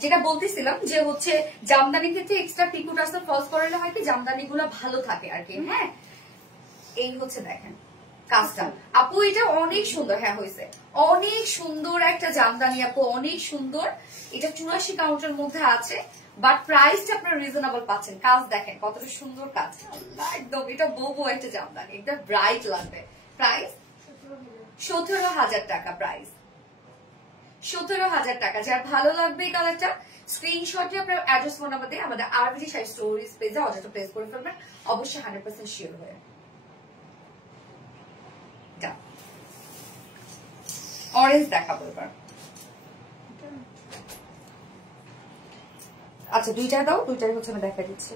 যেটা বলতেছিলাম যে হচ্ছে জামদানির ক্ষেত্রে এক্সট্রা পিকু টার্সেল ফলস করালে হয় কি জামদানি গুলা ভালো থাকে আর কি। হ্যাঁ এই হচ্ছে দেখেন কাজটা আপু, এটা অনেক সুন্দর। হ্যাঁ হয়েছে, অনেক সুন্দর একটা জামদানি আপু, অনেক সুন্দর। এটা 84 কাউন্টের মধ্যে আছে, বাট প্রাইসটা আপনারা রিজনেবল পাচ্ছেন। কাজ দেখেন কতটা সুন্দর কাজ, একদম এটা বউ একটা জামদানি, একদম ব্রাইট লাগবে। প্রাইস 17,000 টাকা, প্রাইস 17,000 টাকা। যার ভালো লাগবে এই কালারটা স্ক্রিনশটে আপনার অ্যাড্রেস ফোন নাম্বার দিয়ে আমাদের আরবিডি শাড়ি স্টোরিজ পেজে অর্ডারটা প্লেস করে ফেলবেন, অবশ্যই 100% শিওর হয়ে। অরেঞ্জ দেখাবো এবার। আচ্ছা দুইটা দাও, দুইটাই হচ্ছে আমি দেখা দিচ্ছি।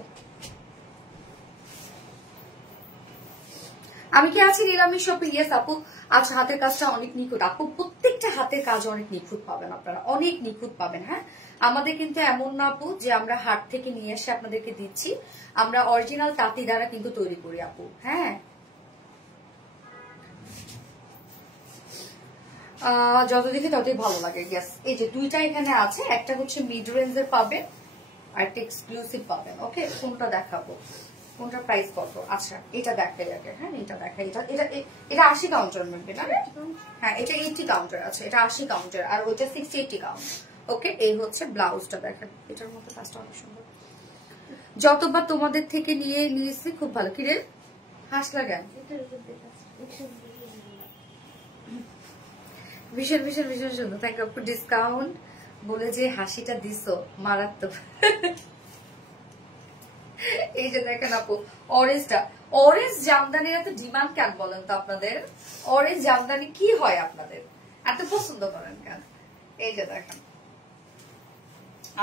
আমি কি আছি নিলামি শপে? ইয়েস আপু। আচ্ছা হাতের কাজটা অনেক নিখুঁত আপু, প্রত্যেকটা হাতের কাজ অনেক নিখুঁত পাবেন আপনারা, অনেক নিখুঁত পাবেন। হ্যাঁ আমাদের কিন্তু এমন না আপু যে আমরা হাট থেকে নিয়ে এসে আপনাদেরকে দিচ্ছি, আমরা অরিজিনাল তাঁতি দ্বারা কিন্তু তৈরি করি আপু। হ্যাঁ যত দেখি ততই ভালো লাগে। ইয়েস এই যে দুইটা এখানে আছে, একটা হচ্ছে মিড রেঞ্জের পাবেন আর একটা এক্সক্লুসিভ পাবেন। ওকে কোনটা দেখাবো, কোনটার প্রাইস কত? আচ্ছা এটা দেখাই আগে। হ্যাঁ এটা দেখাই, এটা 80 কাউন্টার মধ্যে না? হ্যাঁ এটা 80 কাউন্টার আছে, এটা 80 কাউন্টার আর ওইটা 60-80 কাউন্ট। ওকে এই হচ্ছে ব্লাউজটা দেখেন, এটার মধ্যে কাজটা অনেক সুন্দর। যতবার তোমাদের থেকে নিয়েছি খুব ভালো। কি রে হাসলা কেন? ভীষণ ভীষণ ভীষণ সুন্দর। থ্যাংক ইউ ডিসকাউন্ট বলে যে হাসিটা দিছো মারাত্মক। এই যে দেখেন আপু অরেঞ্জটা, অরেঞ্জ জামদানির এত ডিমান্ড কেন বলেন তো আপনাদের? অরেঞ্জ জামদানি কি হয় আপনাদের এত পছন্দ করেন কেন? এই যে দেখেন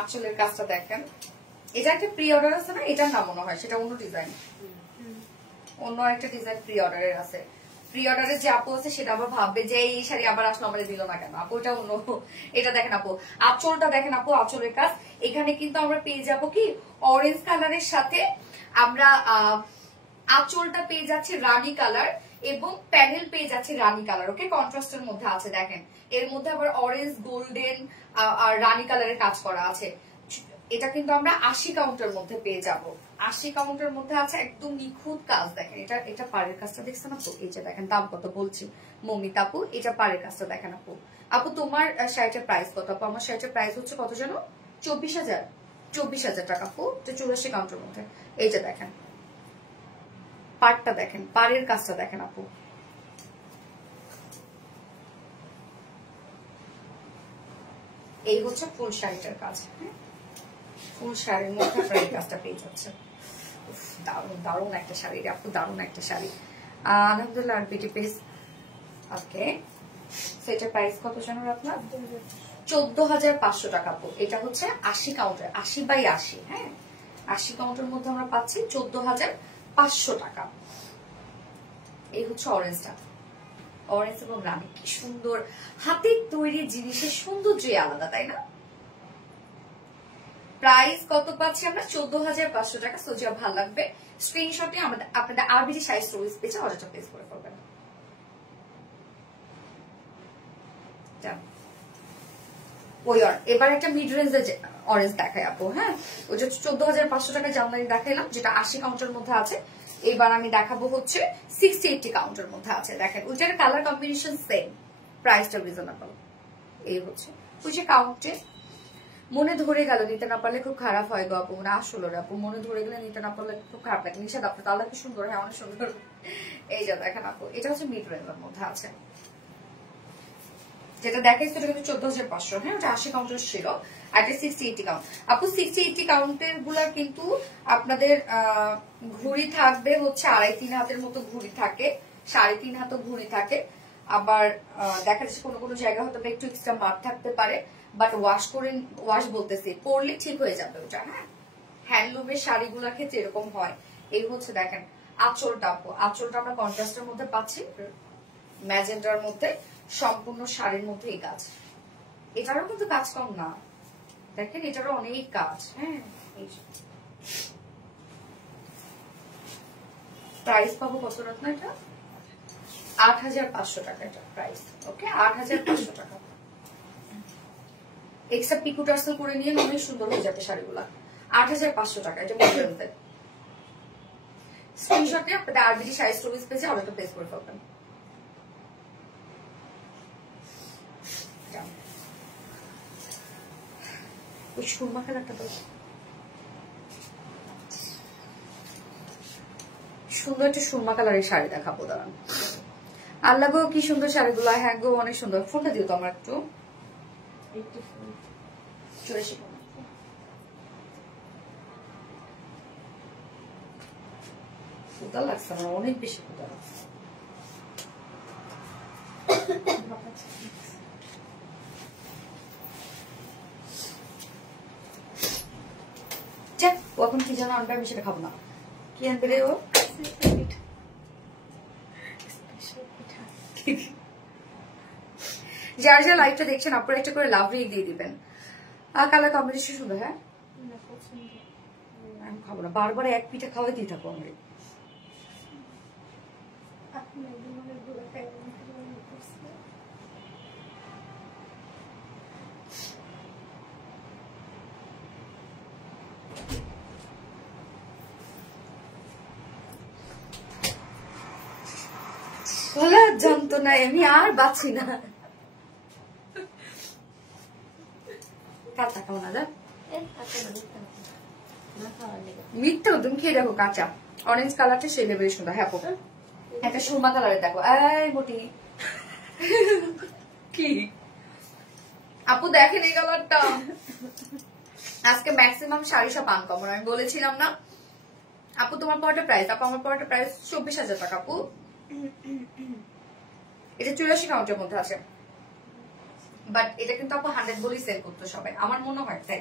আঁচলের কাজটা দেখেন, এটা একটা প্রি অর্ডার আছে না, এটার নাম মনে হয় সেটা অন্য ডিজাইন, অন্য একটা ডিজাইন প্রি অর্ডারের আছে। প্রি অর্ডারের যে আপু আছে সেটা আবার ভাববে যে এই শাড়ি আবার আসলো আমাদের দিল না কেন আপু, এটা অন্য। এটা দেখেন আপু আঁচলটা দেখেন আপু, আঁচলের কাজ এখানে কিন্তু আমরা পেয়ে যাবো কি অরেঞ্জ কালারের সাথে আমরা আঁচলটা পেয়ে যাচ্ছে রানী কালার এবং প্যানেল পেয়ে যাচ্ছে রানী কালার। ওকে কন্ট্রাস্টের মধ্যে আছে দেখেন, এর মধ্যে আবার অরেঞ্জ গোল্ডেন আর রানী কালারের কাজ করা আছে। এটা কিন্তু আমরা 80 কাউন্টের মধ্যে পেয়ে যাব, 80 কাউন্টের মধ্যে আছে একদম নিখুঁত কাজ। দেখেন এটা পাড়ের কাজটা দেখছেন আপু, এই যে দেখেন দাম কত বলছি মমিতা আপু, এটা পাড়ের কাজটা দেখেন আপু। আপু তোমার শাড়িটার প্রাইস কত আপু? আমার শাড়িটার প্রাইস হচ্ছে কত জানো? 24,000 টাকা আপু, 84 কাউন্টের মধ্যে। এই যে দেখেন পাড়টা দেখেন, পাড়ের কাজটা দেখেন আপু। এই হচ্ছে ফুল শাড়িটার কাজ। হ্যাঁ ফুল শাড়ির মধ্যে আপনার এই কাজটা পেয়ে যাচ্ছে। দারুণ দারুণ একটা শাড়ি আপু, দারুণ একটা শাড়ি আলহামদুলিল্লাহ। আর বিটি পিস ওকে, সেটার প্রাইস কত জানেন আপনার? 14,500 টাকা আপু। এটা হচ্ছে 80 কাউন্টার, 80/80। হ্যাঁ 80 কাউন্টার মধ্যে আমরা পাচ্ছি 14,500 টাকা। এই হচ্ছে অরেঞ্জটা, অরেঞ্জ এবং রানী। কি সুন্দর হাতের তৈরি জিনিসের সৌন্দর্যই আলাদা তাই না? প্রাইস কত পাচ্ছি আমরা? 14,500 টাকা। সোজা ভালো লাগবে স্ক্রিনশটে আমাদের আপনাদের আরবিজি সাইজ স্টোরিজ পেজে অর্ডারটা প্লেস করে ফেলবেন। এবার একটা মিড রেঞ্জের অরেঞ্জ দেখাই আপু। হ্যাঁ ওই যে 14,500 টাকা জামদানি দেখাইলাম যেটা 80 কাউন্টের মধ্যে আছে, এবার আমি দেখাবো হচ্ছে 60-80 কাউন্টের মধ্যে আছে। দেখেন ওইটার কালার কম্বিনেশন সেম, প্রাইসটা রিজনেবল। এই হচ্ছে ওই যে কাউন্টে মনে ধরে গেল, নিতে না পারলে খুব খারাপ হয় গো আপু। না আসলে আপু মনে ধরে গেলে নিতে না পারলে খুব খারাপ লাগে। নিষেধ আপু তাহলে কি সুন্দর, হ্যাঁ অনেক সুন্দর। এই যে দেখেন আপু এটা হচ্ছে মিড রেঞ্জের মধ্যে আছে, যেটা দেখাইছে ওটা কিন্তু 14,500। হ্যাঁ ওটা 80 কাউন্টের ছিল, আর এটা 60-80 কাউন্ট আপু। 60-80 কাউন্টের গুলা কিন্তু আপনাদের ঘুড়ি থাকবে হচ্ছে 2.5-3 হাতের মতো ঘুড়ি থাকে, 3.5 হাতও ঘুড়ি থাকে। আবার দেখা যাচ্ছে কোনো কোনো জায়গা হয়তো একটু এক্সট্রা মাপ থাকতে পারে, বাট ওয়াশ বলতেছি পরলে ঠিক হয়ে যাবে ওটা। হ্যাঁ হ্যান্ডলুমের শাড়িগুলোর ক্ষেত্রে এরকম হয়। এই হচ্ছে দেখেন আঁচলটা আপু, আঁচলটা আমরা কন্ট্রাস্টের মধ্যে পাচ্ছি, ম্যাজেন্ডার মধ্যে, সম্পূর্ণ শাড়ির মধ্যে এই কাজ। এটারও কিন্তু কাজ কম না, দেখেন এটারও অনেক কাজ। হ্যাঁ প্রাইস পাবো কত রত্ন? এটা 8,500 টাকা এটা প্রাইস। ওকে 8,500 টাকা। এক্সট্রা পিকো টার্সেল করে নিয়ে অনেক সুন্দর হয়ে যাবে শাড়িগুলা। 8,500 টাকা এটা মধ্যে। স্ক্রিনশট নিয়ে আপনাদের আরবিজি সাইজ স্টোরিজ পেজে অর্ডারটা প্লেস করে ফেলবেন। ওই সুরমা কালারটা তো সুন্দর, একটা সুরমা কালারের শাড়ি দেখাবো দাঁড়ান। আল্লাহ গো কি সুন্দর শাড়িগুলো। হ্যাঁ গো অনেক সুন্দর। ফোনটা দিও তো আমার একটু। ক্ষুধা লাগছে আমার, অনেক বেশি ক্ষুধা লাগছে। ও এখন কি যেন আনবে, আমি সেটা খাবো না। কি আনবে রে ও? যারা যারা লাইভটা দেখছেন আপনারা একটা করে লাভ রেট দিয়ে দিবেন। কালার কম্বিনেশন শুধু, হ্যাঁ আমি খাবো না, বারবার এক পিঠা খাওয়াই দিয়ে থাকবো আমি। যন্ত্রণায় আমি আর বাঁচি না। কাঁচা খাও না যা, মিথ্যা তুমি খেয়ে দেখো কাঁচা। অরেঞ্জ কালারটা সেই লেভেলের সুন্দর। হ্যাঁ একটা সুরমা কালারের দেখো। এই মোটি কি আপু দেখেন এই কালারটা। আজকে ম্যাক্সিমাম শাড়ি সব আনকমন, আমি বলেছিলাম না আপু তোমার পরটা প্রাইস। আপু আমার পরটা প্রাইস 24,000 টাকা আপু। এটা 84 কাউন্টের মধ্যে আছে, বাট এটা কিন্তু আপু 100 বলেই সেল করতো সবাই, আমার মনে হয় তাই।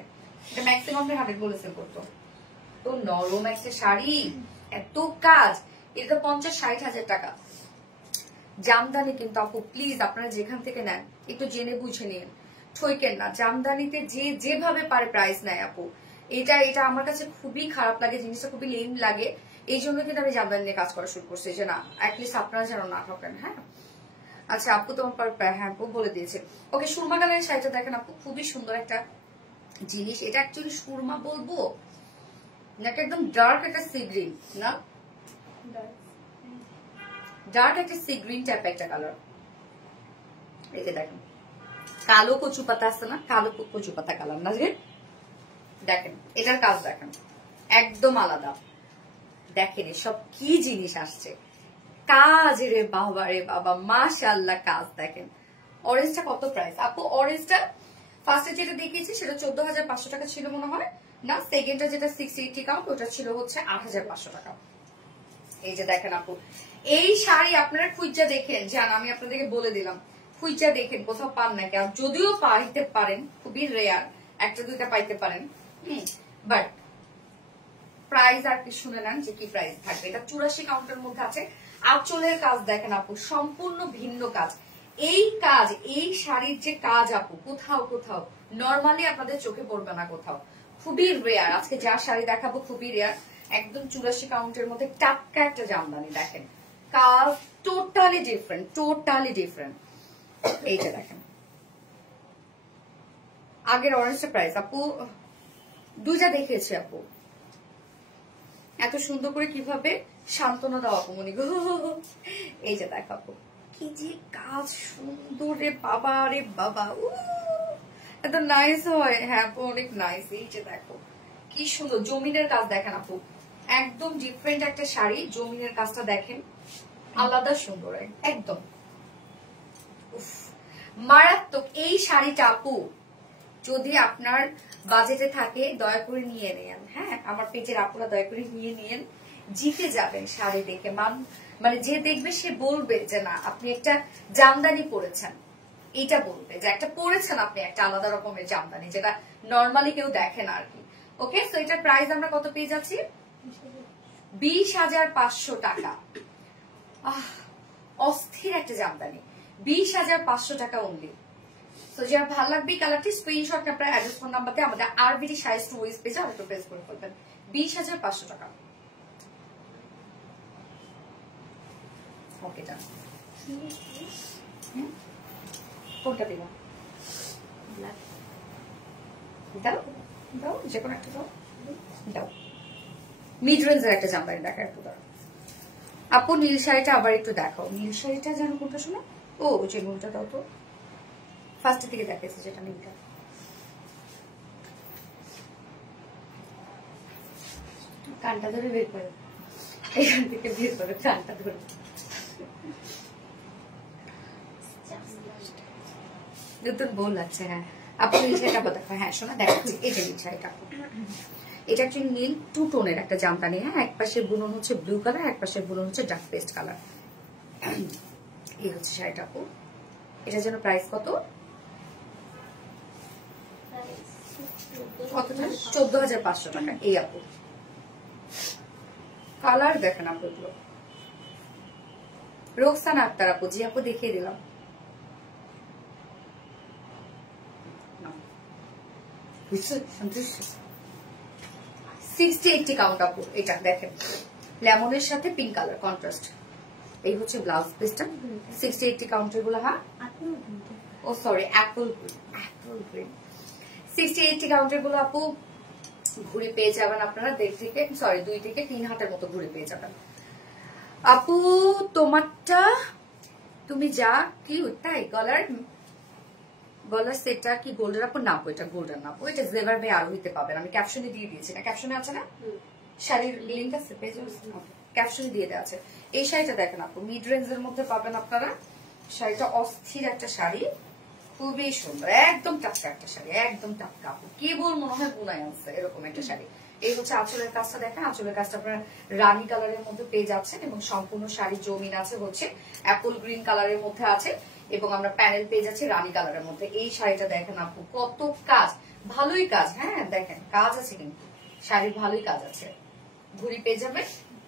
এটা ম্যাক্সিমাম 100 বলে সেল করতো। তো নরম একটা শাড়ি, এত কাজ, এটা 50-60 হাজার টাকা জামদানি কিন্তু আপু। প্লিজ আপনারা যেখান থেকে নেন একটু জেনে বুঝে নিন, ঠইকেন না। জামদানিতে যে যেভাবে পারে প্রাইস নেয় আপু। এটা এটা আমার কাছে খুবই খারাপ লাগে, জিনিসটা খুবই লেম লাগে। এই জন্য কিন্তু আমি জামদানি নিয়ে কাজ করা শুরু করছি, যে না অ্যাটলিস্ট আপনারা যেন না ঠকেন। হ্যাঁ আচ্ছা আপু তোমার হ্যাঁ আপু বলে দিয়েছে। ওকে সুরমা কালারের শাড়িটা দেখেন আপু, খুবই সুন্দর একটা জিনিস। এটা অ্যাকচুয়ালি সুরমা বলবো নাকি একদম ডার্ক একটা সি গ্রিন, না ডার্ক একটা সি গ্রিন টাইপ একটা কালার। এই যে দেখেন কালো কচু পাতা আছে না, কালো কচু পাতা কালার না, দেখেন এটার কাজ দেখেন একদম আলাদা। দেখেন সব কি জিনিস আসছে, কাজ রে বাবা রে বাবা, মাশাআল্লাহ কাজ দেখেন। অরেঞ্জটা কত প্রাইস আপু? অরেঞ্জটা ফার্স্টে যেটা দেখিয়েছি সেটা 14,500 টাকা ছিল মনে হয় না, সেকেন্ডটা যেটা 680 কাউন্ট ওটা ছিল হচ্ছে 8,500 টাকা। এই যে দেখেন আপু, এই শাড়ি আপনারা খুঁজা দেখেন জান, আমি আপনাদেরকে বলে দিলাম খুঁজা দেখেন, কোথাও পান নাকি। আর যদিও পাইতে পারেন, খুবই রেয়ার, একটা দুইটা পাইতে পারেন, বাট প্রাইস আর কি শুনে নেন যে কি প্রাইস থাকবে। এটা 84 কাউন্টের মধ্যে আছে। আঁচলের কাজ দেখেন আপু, সম্পূর্ণ ভিন্ন কাজ। এই কাজ, এই শাড়ির যে কাজ আপু, কোথাও কোথাও নর্মালি আপনাদের চোখে পড়বে না, কোথাও খুবই রেয়ার। আজকে যা শাড়ি দেখাবো খুবই রেয়ার, একদম 84 কাউন্টের মধ্যে টাটকা একটা জামদানি। দেখেন কাজ টোটালি ডিফারেন্ট, টোটালি ডিফারেন্ট। এইটা দেখেন আগের অরেঞ্জটা প্রাইস আপু দুইটা দেখেছি আপু, এত সুন্দর করে কিভাবে সান্ত্বনা দেওয়া আপু মনি গো। এই যে দেখাবো কি যে কাজ সুন্দর রে বাবা রে বাবা, এত নাইস হয়। হ্যাঁ আপু অনেক নাইস। এই যে দেখো কি সুন্দর জমিনের কাজ দেখেন আপু, একদম ডিফারেন্ট একটা শাড়ি। জমিনের কাজটা দেখেন আলাদা সুন্দর একদম, মারাত্মক। এই শাড়িটা আপু যদি আপনার বাজেটে থাকে দয়া করে নিয়ে নেন। হ্যাঁ আমার পেজের আপুরা দয়া করে নিয়ে নেন, জিতে যাবেন শাড়ি দেখে। মানে যে দেখবে সে বলবে যে না আপনি একটা জামদানি পরেছেন, এটা বলবে যে একটা পরেছেন আপনি একটা আলাদা রকমের জামদানি, যেটা নর্মালি কেউ দেখে না আর কি। ওকে সো এটার প্রাইস আমরা কত পেয়ে যাচ্ছি? 20,500 টাকা। অস্থির একটা জামদানি, 20,500 টাকা অনলি। তো যারা ভালো লাগবে এই কালারটি স্ক্রিনশট আপনার অ্যাড্রেস ফোন নাম্বারতে আমাদের আরবিডি শাড়ি স্টোরিজ পেজে অটো প্রেস করে ফেলবেন। 20,500 টাকা। ওকে ডান। কোনটা দিব? দাও দাও, যে কোনো একটা দাও দাও। মিড রেঞ্জের একটা জামদানি দেখা একটু দাও আপু। নীল শাড়িটা আবার একটু দেখাও, নীল শাড়িটা যেন কোনটা শোনা। ও যে নীলটা দাও তো, ফার্স্টের থেকে দেখাইছে যেটা নীলটা। কানটা ধরে বের করে, এখান থেকে বের করে কানটা ধরে। নতুন বল আছে। হ্যাঁ আপু নীল শাড়িটা দেখো। হ্যাঁ শোনা দেখাচ্ছি, এই যে নীল শাড়িটা। এটা অ্যাকচুয়ালি নীল টু টোনের একটা জামদানি। হ্যাঁ এক পাশের বুনন হচ্ছে ব্লু কালার, এক পাশের বুনন হচ্ছে ডার্ক পেস্ট কালার। এই হচ্ছে শাড়িটা আপু। এটা যেন প্রাইস কত? 14,500 টাকা। এই আপু কালার দেখেন আপনাগুলো। রোকসানা আক্তার আপু, জি আপু দেখিয়ে দিলাম। সন্তুষ্ট 60-80 কাউন্ট আপু। এটা দেখেন লেমনের সাথে পিঙ্ক কালার কন্ট্রাস্ট। এই হচ্ছে ব্লাউজ পিসটা। 60-80 কাউন্টের গুলো। হ্যাঁ ও সরি অ্যাপল গ্রিন। 60-80 কাউন্টের গুলো আপু ঘুড়ি পেয়ে যাবেন আপনারা 2 থেকে 3 হাতের মতো ঘুড়ি পেয়ে যাবেন আপু। তোমারটা তুমি যা কি তাই গলার সেটটা কি গোল্ডেন আপু? না আপু এটা গোল্ডেন না আপু, এটা জেভার বে আরো হইতে পাবেন। আমি ক্যাপশনে দিয়ে দিয়েছি না, ক্যাপশনে আছে না শাড়ির লিংক আছে পেজে, ক্যাপশনে দিয়ে দেওয়া আছে। এই শাড়িটা দেখেন আপু মিড রেঞ্জের মধ্যে পাবেন আপনারা। শাড়িটা অস্থির একটা শাড়ি, খুবই সুন্দর, একদম টাটকা একটা শাড়ি, একদম টাটকা আপু, কেবল মনে হয় বুনাই আছে এরকম একটা শাড়ি। এই হচ্ছে আঁচলের কাজটা দেখেন, আঁচলের কাজটা আপনারা রানী কালারের মধ্যে পেয়ে যাচ্ছেন এবং সম্পূর্ণ শাড়ি জমিন আছে হচ্ছে অ্যাপল গ্রিন কালারের মধ্যে আছে এবং আমরা প্যানেল পেয়ে যাচ্ছি রানী কালারের মধ্যে। এই শাড়িটা দেখেন আপু কত কাজ, ভালোই কাজ। হ্যাঁ দেখেন কাজ আছে, কিন্তু শাড়ির ভালোই কাজ আছে। ঘুড়ি পেয়ে যাবেন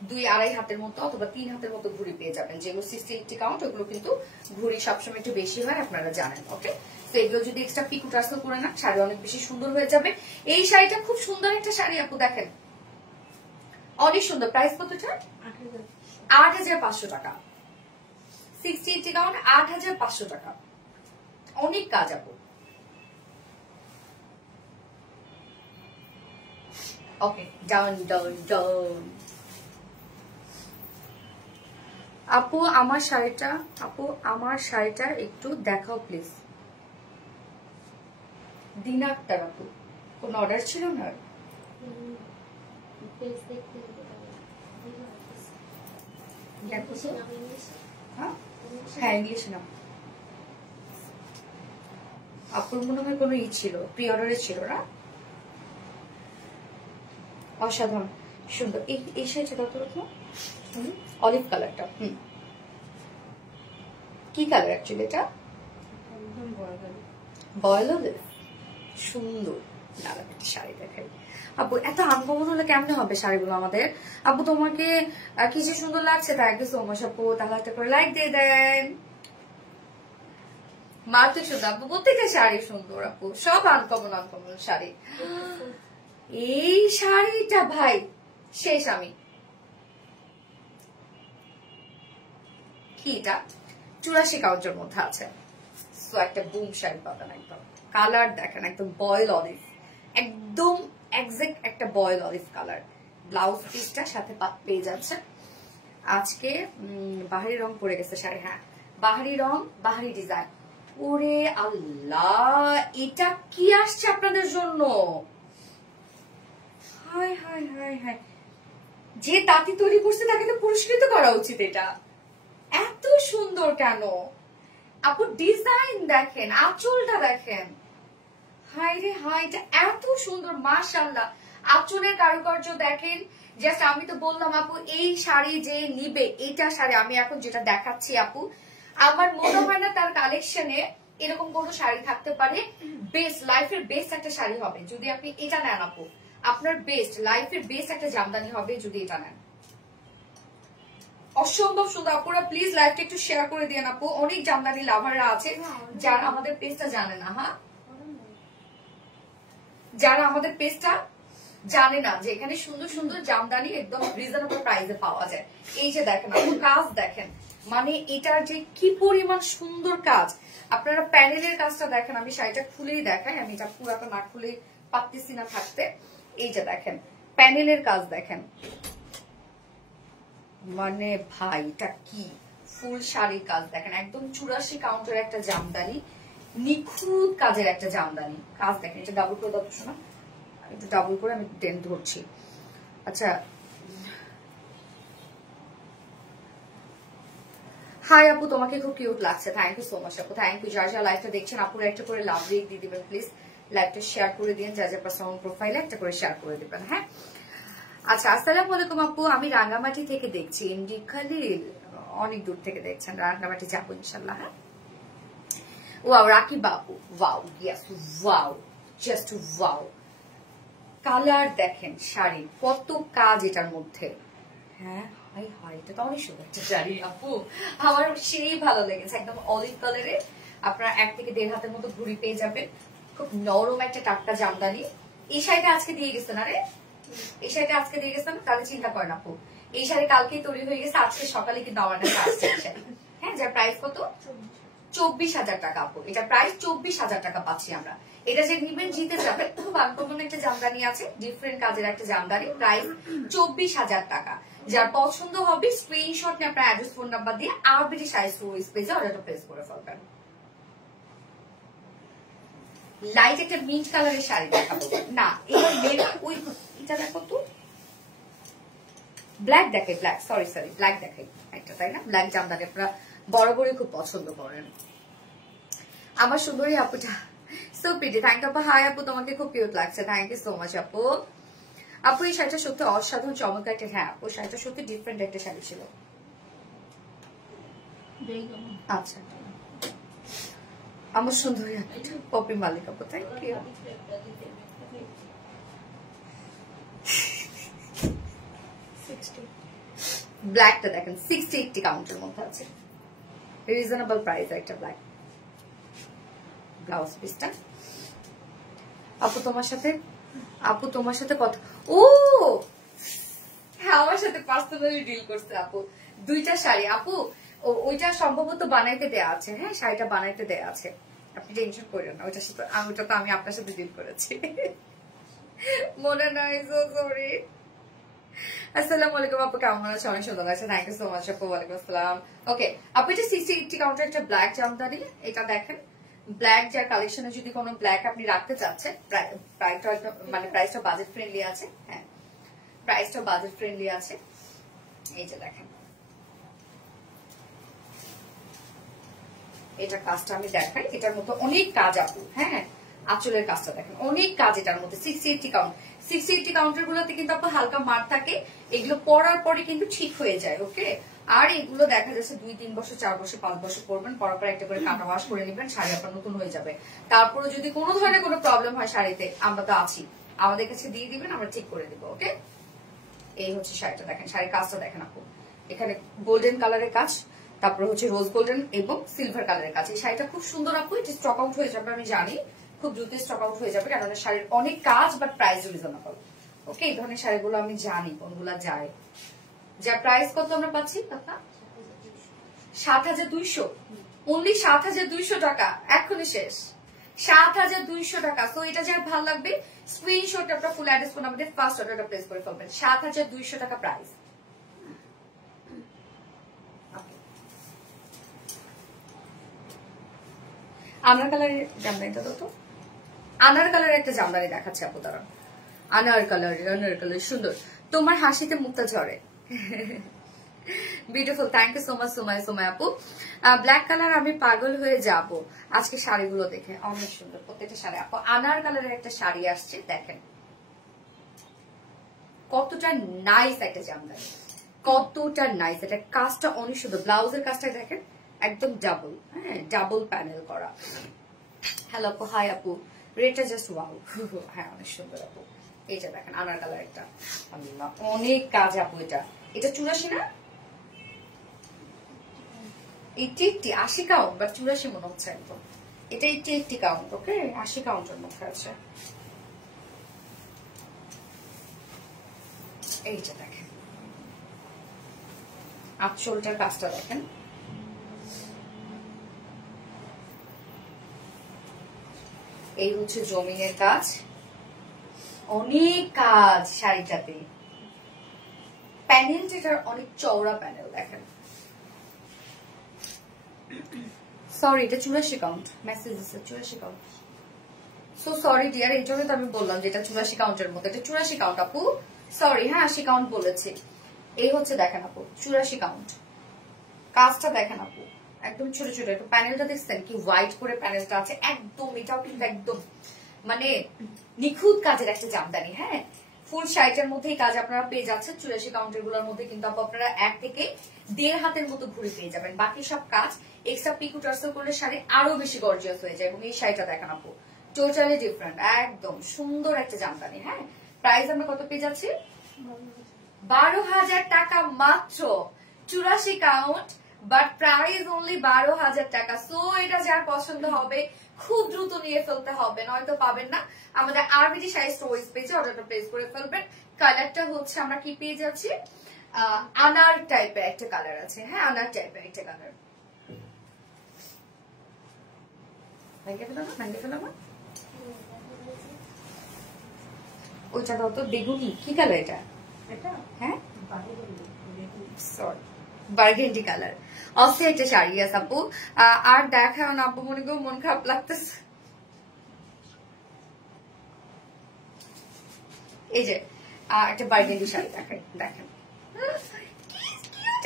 2-2.5 হাতের মতো অথবা 3 হাতের মতো ঘুড়ি পেয়ে যাবেন। যেগুলো 60-80 কাউন্ট ওগুলো কিন্তু ঘুড়ি সবসময় একটু বেশি হয়, আপনারা জানেন। ওকে, তো এগুলো যদি এক্সট্রা পিকো টার্সেল করে না শাড়ি অনেক বেশি সুন্দর হয়ে যাবে। এই শাড়িটা খুব সুন্দর একটা শাড়ি আপু, দেখেন অনেক সুন্দর। প্রাইস কতটা? 8,500 টাকা। 60-80 কাউন্ট 8,500 টাকা। অনেক কাজ আপু। ওকে ডান ডান ডান আপু আমার শাড়িটা একটু দেখাও প্লিজ। দিনা আক্তার আপু, কোন অর্ডার ছিল না? হ্যাঁ ইংলিশ না আপুর মনে হয় কোনো ছিল, প্রি অর্ডারে ছিল না। অসাধারণ সুন্দর। এই শাড়িটা কত রকম? অলিভ কালারটা। কি কালার অ্যাকচুয়ালি এটা? বয়েল অলিভ। সুন্দর শাড়ি দেখাই আপু। এত আনকমন হলে কেমনে হবে শাড়িগুলো আমাদের? আপু তোমাকে কি যে সুন্দর লাগছে, থ্যাংক ইউ সো মাচ আপু। তাহলে একটা করে লাইক দিয়ে দেন। মার্কেট সুন্দর আপু, প্রত্যেকটা শাড়ি সুন্দর আপু, সব আনকমন শাড়ি। এই শাড়িটা ভাই শেষ। আমি কি এটা 84 কাউন্টের মধ্যে আছে। সো একটা বুম শাড়ি পাবেন একদম। কালার দেখেন একদম বয়েল অলিভ, একদম এক্সাক্ট একটা বয়েল অলিভ কালার। ব্লাউজ পিসটা সাথে পেয়ে যাচ্ছে। আজকে বাহারি রং পরে গেছে শাড়ি। হ্যাঁ বাহারি রং, বাহারি ডিজাইন। ওরে আল্লাহ, এটা কি আসছে আপনাদের জন্য? হায় হায় হায় হায়, যে তাঁতি তৈরি করছে তাকে তো পুরস্কৃত করা উচিত। এটা এত সুন্দর কেন আপু? ডিজাইন দেখেন, আঁচলটা দেখেন, হাই রে হাই, এটা এত সুন্দর মাশাআল্লাহ। আঁচলের কারুকার্য দেখেন, জাস্ট আমি তো বললাম আপু এই শাড়ি যে নিবে, এটা শাড়ি আমি এখন যেটা দেখাচ্ছি আপু, আমার মনে হয় না তার কালেকশনে এরকম কোন শাড়ি থাকতে পারে। বেস্ট লাইফের বেস্ট একটা শাড়ি হবে যদি আপনি এটা নেন আপু। আপনার বেস্ট লাইফের বেস্ট একটা জামদানি হবে যদি এটা নেন। অসম্ভব সুন্দর আপুরা, প্লিজ লাইভটা একটু শেয়ার করে দিন আপু। অনেক জামদানি লাভাররা আছে যারা আমাদের পেজটা জানে না। হ্যাঁ যারা আমাদের পেজটা জানে না যে এখানে সুন্দর সুন্দর জামদানি একদম রিজনেবল প্রাইসে পাওয়া যায়। এই যে দেখেন আপু কাজ দেখেন, মানে এটার যে কি পরিমাণ সুন্দর কাজ। আপনারা প্যানেলের কাজটা দেখেন, আমি শাড়িটা খুলেই দেখাই, আমি এটা পুরাটা না খুলে পারতেছি না থাকতে। এই যে দেখেন প্যানেলের কাজ দেখেন, মানে ভাই এটা কি ফুল শাড়ির কাজ দেখেন, একদম 84 কাউন্টের একটা জামদানি, নিখুঁত কাজের একটা জামদানি। কাজ দেখেন, এটা ডাবল করে দাও শোনা, একটু ডাবল করে আমি টেন ধরছি। আচ্ছা হাই আপু, তোমাকে খুব কিউট লাগছে, থ্যাংক ইউ সো মাচ আপু, থ্যাংক ইউ। যারা যারা লাইভটা দেখছেন আপুরা একটা করে লাভ রেক দিয়ে দিবেন প্লিজ, লাইভটা শেয়ার করে দিন, যা যা পার্সোনাল প্রোফাইলে একটা করে শেয়ার করে দিবেন। হ্যাঁ আচ্ছা আসসালামু আলাইকুম আপু, আমি রাঙ্গামাটি থেকে দেখছি। এমডি খালিল অনেক দূর থেকে দেখছেন, রাঙ্গামাটি যাবো ইনশাল্লাহ। হ্যাঁ ওয়াও রাকিব আপু, wow yes wow, just wow. Colour দেখেন, শাড়ি কত কাজ এটার মধ্যে, হ্যাঁ হাই হাই, এটা তো অনেক সুন্দর একটা শাড়ি আপু, আমার সেই ভালো লেগেছে। একদম অলিভ কালারে আপনারা 1 থেকে 1.5 হাতের মতো ঘুড়ি পেয়ে যাবেন। খুব নরম একটা টাটকা জামদানি। এই শাড়িটা আজকে দিয়ে গেছে না রে, এই শাড়িটা আজকে দিয়ে গেছে না, তাহলে চিন্তা করেন আপু, এই শাড়ি কালকেই তৈরি হয়ে গেছে, আজকে সকালে কিন্তু আমার কাছে আসছে এই শাড়ি। হ্যাঁ, যার প্রাইস কত? 24,000 টাকা আপু। এটা প্রাইস 24,000 টাকা পাচ্ছি আমরা। এটা যে নিবেন জিতে যাবে। খুব আনকমন একটা জামদানি আছে, ডিফারেন্ট কাজের একটা জামদানি, প্রাইস 24,000 টাকা। যার পছন্দ হবে স্ক্রিনশট নিয়ে আপনার অ্যাড্রেস ফোন নাম্বার দিয়ে আরবিটি শাড়ি স্টোরিজ পেজে অর্ডারটা প্লেস করে ফেলবেন। লাইট একটা মিন্ট কালারের শাড়ি দেখাবো না, এবার ওই এটা দেখো তো, ব্ল্যাক দেখাই, ব্ল্যাক সরি ব্ল্যাক দেখাই একটা, তাই না? ব্ল্যাক জামদানি আপনারা বরাবরই খুব পছন্দ করেন। আমার সুন্দরী আপুটা সো প্রিটি, থ্যাংক আপু। হাই আপু, তোমাকে খুব কিউট লাগছে, থ্যাংক ইউ সো মাচ আপু। আপু এই শাড়িটা সত্যি অসাধারণ চমৎকার একটা, হ্যাঁ আপু শাড়িটা সত্যি ডিফারেন্ট একটা শাড়ি ছিল। আচ্ছা, আমার সুন্দরী আপুটা পপি মালিক আপু, থ্যাংক ইউ। ব্ল্যাকটা দেখেন 60-80 কাউন্টের মধ্যে আছে, রিজনেবল প্রাইস একটা ব্ল্যাক ব্লাউজ পিসটা। আপু তোমার সাথে কথা, ও হ্যাঁ আমার সাথে পার্সোনালি ডিল করছে আপু। 2টা শাড়ি আপু, ওইটা সম্ভবত বানাইতে দেয়া আছে, হ্যাঁ শাড়িটা বানাইতে দেয়া আছে, আপনি টেনশন করেন না, ওইটার সাথে ওটা তো আমি আপনার সাথে ডিল করেছি, মনে নাই, সো সরি। আসসালামু আলাইকুম আপু, কেমন আছে? অনেক সুন্দর লাগছে, থ্যাংক ইউ সো মাচ আপু। ওয়ালাইকুম আসসালাম। ওকে আপু, এটা 60-80 কাউন্টার একটা ব্ল্যাক জামদানি, এটা দেখেন ব্ল্যাক, যার কালেকশনে যদি কোনো ব্ল্যাক আপনি রাখতে চাচ্ছেন, মানে প্রাইসটা বাজেট ফ্রেন্ডলি আছে, হ্যাঁ প্রাইসটা বাজেট ফ্রেন্ডলি আছে। এই যে দেখেন এটা কাজটা আমি দেখাই, এটার মতো অনেক কাজ আপু, হ্যাঁ আঁচলের কাজটা দেখেন অনেক কাজ এটার মধ্যে। 60-80 কাউন্টার গুলোতে কিন্তু আপু হালকা মার থাকে, এগুলো পরার পরে কিন্তু ঠিক হয়ে যায়, ওকে। আর এগুলো দেখা যাচ্ছে 2-3 বছর 4 বছর 5 বছর পরবেন, পরার পর একটা করে কাটা ওয়াশ করে নেবেন, শাড়ি আপনার নতুন হয়ে যাবে। তারপরে যদি কোনো ধরনের কোনো প্রবলেম হয় শাড়িতে, আমরা তো আছি, আমাদের কাছে দিয়ে দিবেন, আমরা ঠিক করে দিব, ওকে। এই হচ্ছে শাড়িটা দেখেন, শাড়ির কাজটা দেখেন আপু, এখানে গোল্ডেন কালারের কাজ, তারপরে হচ্ছে রোজ গোল্ডেন এবং সিলভার কালারের কাজ। এই শাড়িটা খুব সুন্দর আপু, এটা স্টক আউট হয়ে যাবে আমি জানি, খুব দ্রুত স্টক আউট হয়ে যাবে, কারণ শাড়ির অনেক কাজ, বাট প্রাইস রিজনেবল, ওকে। এই ধরনের শাড়িগুলো আমি জানি কোনগুলা যায়। যার প্রাইস কত আমরা পাচ্ছি কাকা? 7,200, অনলি 7,200 টাকা, এখনই শেষ, 7,200 টাকা। তো এটা যার ভালো লাগবে স্ক্রিনশট আপনার ফুল অ্যাড্রেস ফোন আমাদের ফার্স্ট অর্ডারটা প্লেস করে ফেলবেন। 7,200 টাকা প্রাইস। আনার কালারের জামদানিটা তো আনার কালারের একটা জামদানি দেখাচ্ছে আপু, দাঁড়ান। আনার কালার সুন্দর, তোমার হাসিতে মুক্তা ঝরে, beautiful, thank you so much Somai আপু। ব্ল্যাক কালার আমি পাগল হয়ে যাব আজকে শাড়িগুলো দেখে, অনেক সুন্দর প্রত্যেকটা শাড়ি আপু। আনার কালারের একটা শাড়ি আসছে, দেখেন কতটা নাইস একটা জামদানি, কতটা নাইস, এটা কাজটা অনেক সুন্দর, ব্লাউজের কাজটা দেখেন একদম ডাবল, হ্যাঁ ডাবল প্যানেল করা। হ্যালো আপু, হাই আপু, রেটটা জাস্ট ওয়াও, হ্যাঁ অনেক সুন্দর আপু। এইটা দেখেন আনার কালার একটা, অনেক কাজ আপু। এটা 84 না, 80 80 কাউন্ট, বা 84 মনে হচ্ছে একদম, এটা 80 কাউন্ট, ওকে 80 কাউন্টের মধ্যে আছে। এইটা দেখেন আঁচলটার কাজটা দেখেন, এই হচ্ছে জমিনের কাজ, অনেক কাজ শাড়িটাতে। প্যানেল যেটার অনেক চওড়া প্যানেল দেখেন, সরি এটা 84 কাউন্ট, মেসেজ আছে 84 কাউন্ট, সো সরি ডিয়ার, এই জন্য তো আমি বললাম যে এটা 84 কাউন্টের মধ্যে, এটা 84 কাউন্ট আপু, সরি হ্যাঁ 80 কাউন্ট বলেছি। এই হচ্ছে দেখেন আপু 84 কাউন্ট, কাজটা দেখেন আপু একদম ছোট ছোট, একটু প্যানেলটা দেখছেন কি হোয়াইট করে প্যানেলটা আছে একদম, এটাও কিন্তু একদম মানে নিখুঁত কাজের একটা জামদানি, হ্যাঁ ফুল শাড়িটার মধ্যেই কাজ আপনারা পেয়ে যাচ্ছেন। 84 কাউন্টার গুলোর মধ্যে কিন্তু আপনারা 1 থেকে 1.5 হাতের মতো ঘুরে পেয়ে যাবেন, বাকি সব কাজ এক্সট্রা পিকো টার্সেল করলে শাড়ি আরো বেশি গর্জিয়াস হয়ে যায়। এবং এই শাড়িটা দেখেন আপু টোটালি ডিফারেন্ট, একদম সুন্দর একটা জামদানি, হ্যাঁ প্রাইস আমরা কত পেয়ে যাচ্ছি? 12,000 টাকা মাত্র, 84 কাউন্ট, বাট প্রাইস অনলি 12,000 টাকা। সো এটা যার পছন্দ হবে খুব দ্রুত নিয়ে ফেলতে হবে, নয়তো পাবেন না। আমাদের আরবিডি শাড়ি স্টোরেজ পেজে অর্ডারটা প্লেস করে ফেলবেন। কালারটা হচ্ছে আমরা কি পেয়ে যাচ্ছি, আনার টাইপের একটা কালার আছে, হ্যাঁ আনার টাইপের একটা কালার। ওইটা দাও তো, বেগুনি কি কালার এটা? হ্যাঁ সরি, বার্গেন্ডি কালার। অবশ্যই একটা শাড়ি আছে আপু, আর দেখাও না আপু, মনে করো মন খারাপ লাগতেছে। এই যে একটা বার্গেন্ডি শাড়ি দেখেন, দেখেন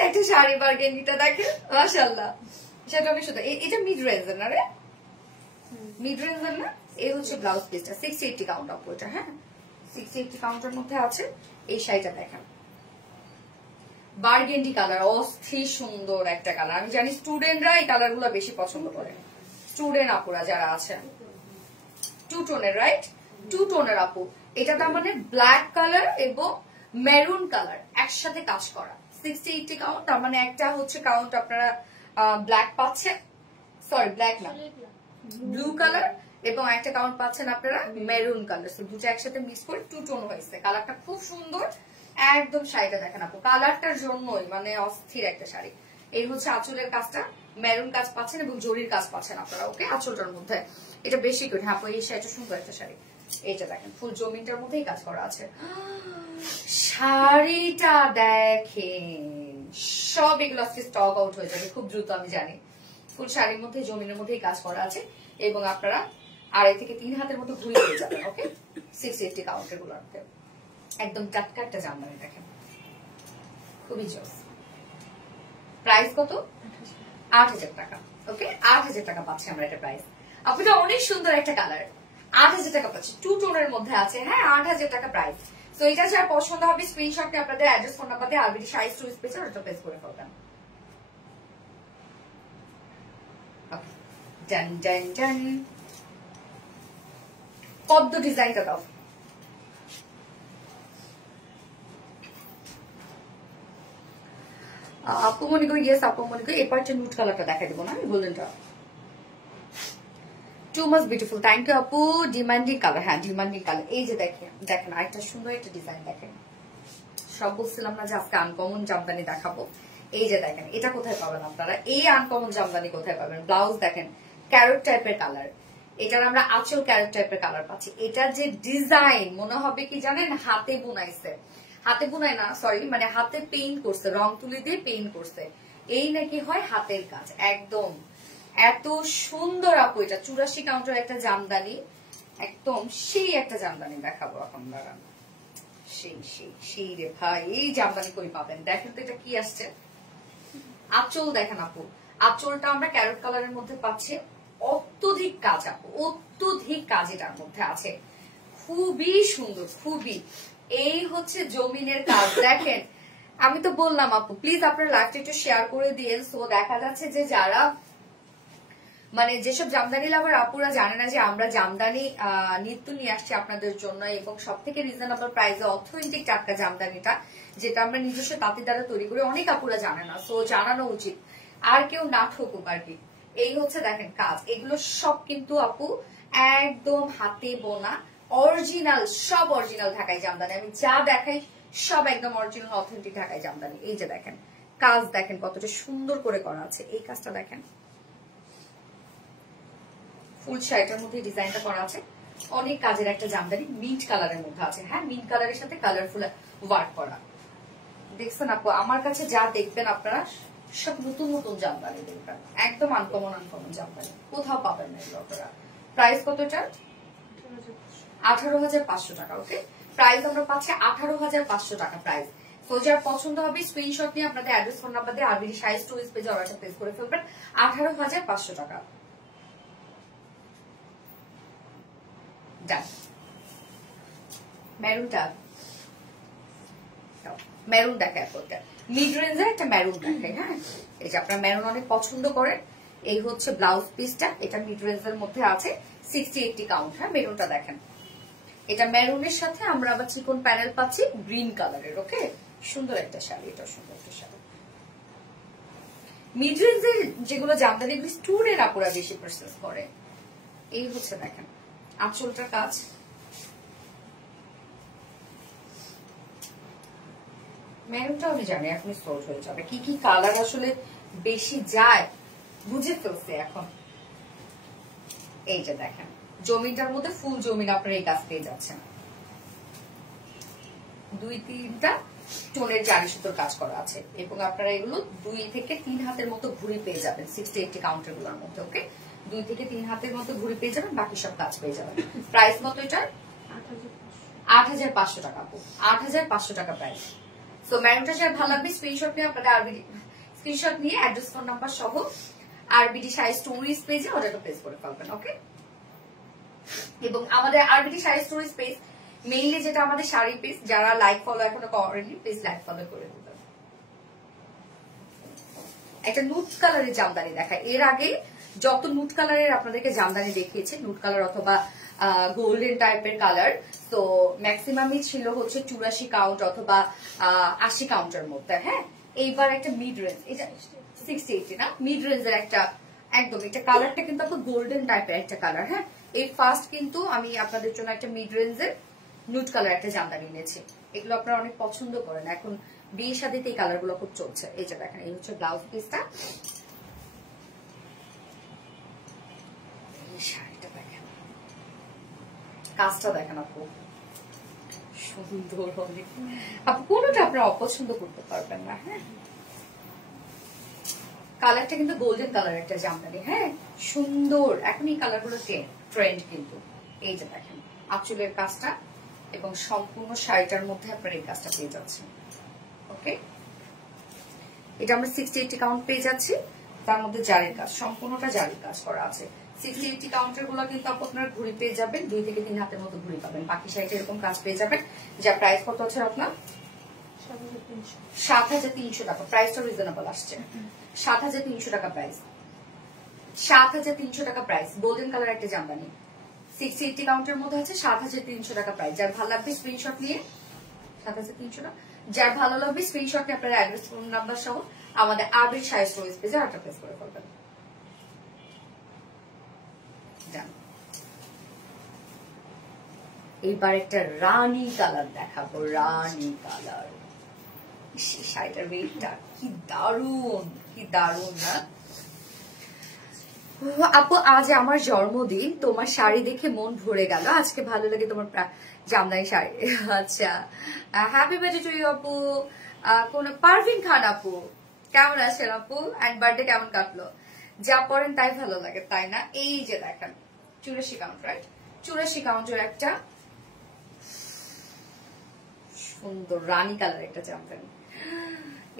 একটা শাড়ি, বার্গেন্ডিটা দেখেন মাশাআল্লাহ, সেটা অনেক সুন্দর। এটা মিড রেঞ্জের না রে, মিড রেঞ্জের না। এই হচ্ছে ব্লাউজ পিসটা, 680 কাউন্ট আপু এটা, হ্যাঁ 680 কাউন্টের মধ্যে আছে। এই শাড়িটা দেখেন, বার্গেন্ডি কালার, অস্থির সুন্দর একটা কালার। আমি জানি স্টুডেন্টরা এই কালার গুলো বেশি পছন্দ করে, স্টুডেন্ট আপুরা যারা আছেন। টু টোনের, রাইট, টু টোনের আপু। এটা তার মানে ব্ল্যাক কালার এবং মেরুন কালার একসাথে কাজ করা, 60-80 কাউন্ট। তার মানে একটা হচ্ছে কাউন্ট আপনারা ব্ল্যাক পাচ্ছেন, সরি ব্ল্যাক না, ব্লু কালার, এবং একটা কাউন্ট পাচ্ছেন আপনারা মেরুন কালার। দুটো একসাথে মিক্স করে টু টোন হয়েছে, কালারটা খুব সুন্দর একদম। শাড়িটা দেখেন আপু, কালারটার জন্যই মানে অস্থির একটা শাড়ি। এই হচ্ছে আঁচলের কাজটা, মেরুন কাজ পাচ্ছেন এবং জরির কাজ পাচ্ছেন আপনারা, ওকে আঁচলটার মধ্যে। এটা বেশি করে, হ্যাঁ এই শাড়িটা সুন্দর একটা শাড়ি। এইটা দেখেন ফুল জমিনটার মধ্যেই কাজ করা আছে। শাড়িটা দেখেন, সব এগুলো আজকে স্টক আউট হয়ে যাবে খুব দ্রুত, আমি জানি। ফুল শাড়ির মধ্যে জমিনের মধ্যেই কাজ করা আছে, এবং আপনারা 2.5 থেকে 3 হাতের মতো ঘুরে দিয়ে যাবেন, ওকে 680 কাউন্টের গুলো একদম টাটকা একটা জামদানি দেখেন, খুবই জোস। প্রাইস কত? 8,000 টাকা, ওকে 8,000 টাকা পাচ্ছি আমরা এটা প্রাইস। আপনারা অনেক সুন্দর একটা কালার, 8,000 টাকা পাচ্ছি, টু টোনের মধ্যে আছে, হ্যাঁ 8,000 টাকা প্রাইস। তো এটা যার পছন্দ হবে স্ক্রিনশটে আপনাদের অ্যাড্রেস ফোন নাম্বার দিয়ে আরবিডি শাড়ি স্টোরেজ পেজে অর্ডার প্লেস করে ফেলবেন। ডান ডান ডান। পদ্ম ডিজাইনটা দাও। আপু মনে করি, ইয়েস আপু মনে করি, এবার একটা নুট কালারটা দেখাই দেবো না আমি, গোল্ডেনটা। Too much beautiful, thank you আপু। ডিমান্ডিং কালার, হ্যাঁ ডিমান্ডিং কালার। এই যে দেখেন, দেখেন আরেকটা সুন্দর একটা ডিজাইন দেখেন। সব বলছিলাম না যে আজকে আনকমন জামদানি দেখাবো। এই যে দেখেন, এটা কোথায় পাবেন আপনারা, এই আনকমন জামদানি কোথায় পাবেন? ব্লাউজ দেখেন ক্যারট টাইপের কালার, এটার আমরা আঁচল ক্যারট টাইপের কালার পাচ্ছি। এটার যে ডিজাইন মনে হবে কি জানেন, হাতে বুনাইছে, হাতে বুনাই না সরি, মানে হাতে পেইন্ট করছে, রং তুলি দিয়ে পেইন্ট করছে, এই নাকি হয় হাতের কাজ একদম। এত সুন্দর আপু, এটা 84 কাউন্টের একটা জামদানি, একদম সেই একটা জামদানি দেখাবো এখন, দাঁড়ান। সেই সেই সেই রে ভাই, এই জামদানি কই পাবেন? দেখেন তো এটা কি আসছে, আঁচল দেখেন আপু, আঁচলটা আমরা ক্যারট কালারের মধ্যে পাচ্ছি, অত্যধিক কাজ আপু, অত্যধিক কাজ এটার মধ্যে আছে, খুবই সুন্দর খুবই। এই হচ্ছে জমিনের কাজ দেখেন। আমি তো বললাম আপু প্লিজ আপনার লাইভটা একটু শেয়ার করে দিয়েন, সো দেখা যাচ্ছে যে যারা মানে যেসব জামদানি লাভার আপুরা জানে না যে আমরা জামদানি নিত্য নিয়ে আসছি আপনাদের জন্য, এবং সব থেকে রিজনেবল প্রাইসে অথেন্টিক টাটকা জামদানিটা, যেটা আমরা নিজস্ব তাঁতি দ্বারা তৈরি করি, অনেক আপুরা জানে না, সো জানানো উচিত, আর কেউ না ঠকুক আর কি। এই হচ্ছে দেখেন কাজ, এগুলো সব কিন্তু আপু একদম হাতে বোনা, অরিজিনাল, সব অরিজিনাল ঢাকাই জামদানি। আমি যা দেখাই সব একদম অরিজিনাল অথেন্টিক ঢাকাই জামদানি। এই যে দেখেন কাজ দেখেন কতটা সুন্দর করে করা আছে, এই কাজটা দেখেন, ফুল শাড়িটার মধ্যে ডিজাইনটা করা আছে, অনেক কাজের একটা জামদানি, মিন্ট কালারের মধ্যে আছে, হ্যাঁ মিন্ট কালারের সাথে কালারফুল ওয়ার্ক করা। দেখছেন আপু, আমার কাছে যা দেখবেন আপনারা সব নতুন নতুন জামদানি দেখবেন, একদম আনকমন আনকমন জামদানি, কোথাও পাবেন না এগুলো আপনারা। প্রাইস কত এটার? 18,500 টাকা, ওকে প্রাইস আমরা পাচ্ছি 18,500 টাকা প্রাইস। তো যার পছন্দ হবে স্ক্রিনশট নিয়ে আপনাদের অ্যাড্রেস ফোন নাম্বার দিয়ে আরবিডি শাড়ি স্টোরেজ পেজে অর্ডারটা প্লেস করে ফেলবেন। 18,500 টাকা। ডান। মেরুনটা মেরুন দেখায় আপনাদের, মিড রেঞ্জের একটা মেরুন দেখায়, হ্যাঁ এই যে আপনারা মেরুন অনেক পছন্দ করেন। এই হচ্ছে ব্লাউজ পিসটা, এটা মিড রেঞ্জের মধ্যে আছে, 60-80 কাউন্ট, হ্যাঁ মেরুনটা দেখেন। এটা মেরুনের সাথে আমরা আবার চিকন প্যানেল পাচ্ছি গ্রিন কালারের, ওকে সুন্দর একটা শাড়ি, এটা সুন্দর একটা শাড়ি। মিড রেঞ্জের যেগুলো জামদানি এগুলো স্টুডেন্ট আপুরা বেশি পারচেজ করে। এই হচ্ছে দেখেন আঁচলটার কাজ, মেরুনটা আমি জানি এখন সোল্ড হয়ে যাবে। কি কি কালার আসলে বেশি যায় বুঝে ফেলছে এখন। এই যে দেখেন জমিটার মধ্যে ফুল জমিন আপনারা এই কাজ পেয়ে যাচ্ছেন। 2-3টা টোনের জারি সুতোর কাজ করা আছে এবং আপনারা এগুলো 2 থেকে 3 হাতের মতো ঘুড়ি পেয়ে যাবেন 60-80 কাউন্টার গুলোর মধ্যে। ওকে, 2 থেকে 3 হাতের মতো ঘুড়ি পেয়ে যাবেন, বাকি সব কাজ পেয়ে যাবেন। প্রাইস মতো এটা 8,500 টাকা। 8,500 টাকা প্রাইস। সো ম্যারুনটা যার ভালো লাগবে স্ক্রিনশট নিয়ে আপনারা আরবিডি স্ক্রিনশট নিয়ে অ্যাড্রেস ফোন নাম্বার সহ আরবিডি শাড়ি স্টোরিজ পেজে অর্ডারটা প্লেস করে ফেলবেন। ওকে, এবং আমাদের RBD sari stories page mainly যেটা আমাদের শাড়ি পেজ, যারা লাইক ফলো এখনো করেননি প্লিজ লাইক ফলো করে দিবেন। একটা নুট কালারের জামদানি দেখায়। এর আগে যত নুট কালারের আপনাদেরকে জামদানি দেখিয়েছে, নুট কালার অথবা গোল্ডেন টাইপের কালার, তো ম্যাক্সিমামই ছিল হচ্ছে 84 কাউন্ট অথবা 80 কাউন্টের মধ্যে। হ্যাঁ, এইবার একটা মিড রেঞ্জ, এটা 60-80 না, মিড রেঞ্জের একটা একদম এটা কালারটা কিন্তু আপনার গোল্ডেন টাইপের একটা কালার। হ্যাঁ, এই ফার্স্ট কিন্তু আমি আপনাদের জন্য একটা মিড রেঞ্জের নুট কালার একটা জামদানি নিয়েছি। এগুলো আপনারা অনেক পছন্দ করেন, এখন বিয়ে শাদীতে এই কালার গুলো খুব চলছে। এই যে দেখেন, এই হচ্ছে ব্লাউজ পিসটা, শাড়িটা দেখেন, কাজটা দেখেন আপু সুন্দর অনেক। আপু কোনোটা আপনারা অপছন্দ করতে পারবেন না। হ্যাঁ, কালারটা কিন্তু গোল্ডেন কালার একটা জামদানি। হ্যাঁ, সুন্দর, এখন এই কালার গুলো ট্রেন্ড কিন্তু। এই যে দেখেন আঁচলের কাজটা এবং সম্পূর্ণ শাড়িটার মধ্যে আপনারা এই কাজটা পেয়ে যাচ্ছেন। ওকে, এটা আমরা 60-80 কাউন্ট পেয়ে যাচ্ছি, তার মধ্যে জারির কাজ, সম্পূর্ণটা জারির কাজ করা আছে। 60-80 কাউন্টের গুলো কিন্তু আপনার ঘুড়ি পেয়ে যাবেন, 2 থেকে 3 হাতের মতো ঘুড়ি পাবেন, বাকি শাড়িটা এরকম কাজ পেয়ে যাবেন। যা প্রাইস কত আছে আপনার 7,300 টাকা। প্রাইসটা রিজনেবল আসছে, 7,300 টাকা প্রাইস, 7,300 টাকা প্রাইস। গোল্ডেন কালার একটা জামদানি 60-80 কাউন্টের মধ্যে আছে, 7,300 টাকা প্রাইস। যার ভালো লাগবে স্ক্রিনশট নিয়ে 7,300 টাকা, যার ভালো লাগবে স্ক্রিনশট নিয়ে আপনারা অ্যাড্রেস ফোন নাম্বার সহ আমাদের আরবিডি শাড়ি স্টোরিজ পেজে অর্ডার প্লেস করে ফেলবেন। এইবার একটা রানী কালার দেখাবো, রানী কালার। শাড়িটার রেটটা কি দারুন, কি দারুন না আপু। আজ আমার জন্মদিন, তোমার শাড়ি দেখে মন ভরে গেল, আজকে ভালো লাগে তোমার জামদানি শাড়ি। আচ্ছা, হ্যাপি বার্থডে টু ইউ আপু। কোন পারভিন খান আপু, কেমন আছেন আপু? এন্ড বার্থডে কেমন কাটলো? যা পড়েন তাই ভালো লাগে, তাই না? এই যে দেখেন 84 কাউন্ট, রাইট? 84 কাউন্টের একটা সুন্দর রানী কালার একটা জামদানি।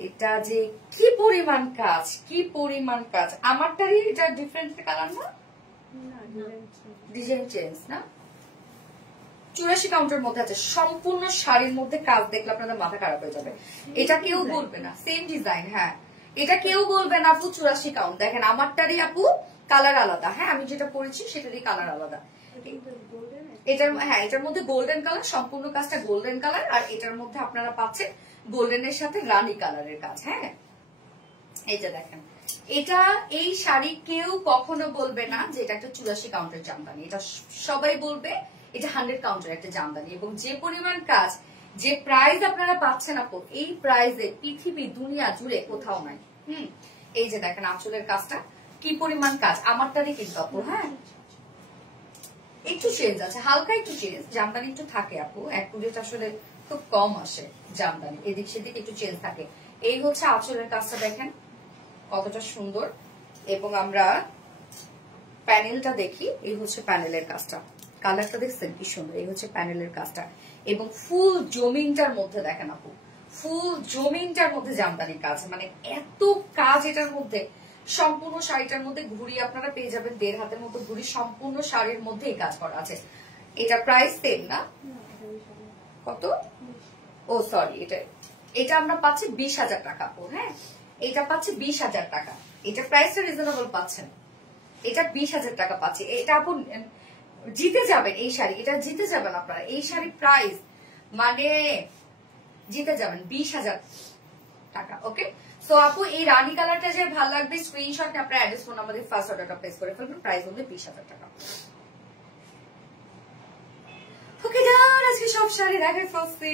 এটা যে কি পরিমাণ কাজ, কি পরিমাণ কাজ। আমারটারই এটা ডিফারেন্ট কালার না, ডিজাইন চেঞ্জ না। 84 কাউন্টের মধ্যে আছে, সম্পূর্ণ শাড়ির মধ্যে কাজ দেখলে আপনাদের মাথা খারাপ হয়ে যাবে। এটা কেউ বলবে না সেম ডিজাইন, হ্যাঁ এটা কেউ বলবে না আপু 84 কাউন্ট। দেখেন আমারটারই আপু কালার আলাদা, হ্যাঁ আমি যেটা পরেছি সেটারই কালার আলাদা। এটার হ্যাঁ এটার মধ্যে গোল্ডেন কালার, সম্পূর্ণ কাজটা গোল্ডেন কালার, আর এটার মধ্যে আপনারা পাচ্ছেন গোল্ডেনের সাথে রানী কালারের কাজ। হ্যাঁ, এই যে দেখেন, এটা এই শাড়ি কেউ কখনো বলবে না যে এটা একটা 84 কাউন্টের জামদানি, এটা সবাই বলবে এটা 100 কাউন্টের একটা জামদানি। এবং যে পরিমাণ কাজ, যে প্রাইস আপনারা পাচ্ছেন আপু, এই প্রাইসে পৃথিবী দুনিয়া জুড়ে কোথাও নাই। এই যে দেখেন আঁচলের কাজটা কি পরিমাণ কাজ, আমারটারই কিন্তু আপু। হ্যাঁ, একটু চেঞ্জ আছে, হালকা একটু চেঞ্জ, জামদানি একটু থাকে আপু, এক রেট আসলে খুব কম আসে জামদানি, এদিক সেদিক একটু চেঞ্জ থাকে। এই হচ্ছে আঁচলের কাজটা, দেখেন কতটা সুন্দর। এবং আমরা প্যানেলটা দেখি, এই হচ্ছে প্যানেলের কাজটা, কালারটা দেখছেন কি সুন্দর। এই হচ্ছে প্যানেলের কাজটা এবং ফুল জমিনটার মধ্যে দেখেন আপু, ফুল জমিনটার মধ্যে জামদানি কাজ, মানে এত কাজ এটার মধ্যে। সম্পূর্ণ শাড়িটার মধ্যে ঘুড়ি আপনারা পেয়ে যাবেন, 1.5 হাতের মতো ঘুড়ি, সম্পূর্ণ শাড়ির মধ্যে এই কাজ করা আছে। এটা প্রাইস সেম না, কত? ও সরি, এটা আমরা পাচ্ছি 20,000 টাকা আপু। হ্যাঁ, এটা পাচ্ছি 20,000 টাকা, এটা প্রাইসটা রিজনেবল পাচ্ছেন, এটা 20,000 টাকা পাচ্ছি। এটা আপু জিতে যাবেন এই শাড়ি, এটা জিতে যাবেন আপনারা। এই শাড়ি প্রাইস মানে জিতে যাবেন 20,000 টাকা। ওকে, সো আপু এই রানী কালারটা যে ভালো লাগবে স্ক্রিনশট নিয়ে আপনার অ্যাড্রেস ফোন নাম্বার দিয়ে ফার্স্ট অর্ডারটা প্লেস করে ফেলবেন, প্রাইস হচ্ছে 20,000 টাকা। ওকে ডান, আজকে সব শাড়ি দেখাই ফেলছি,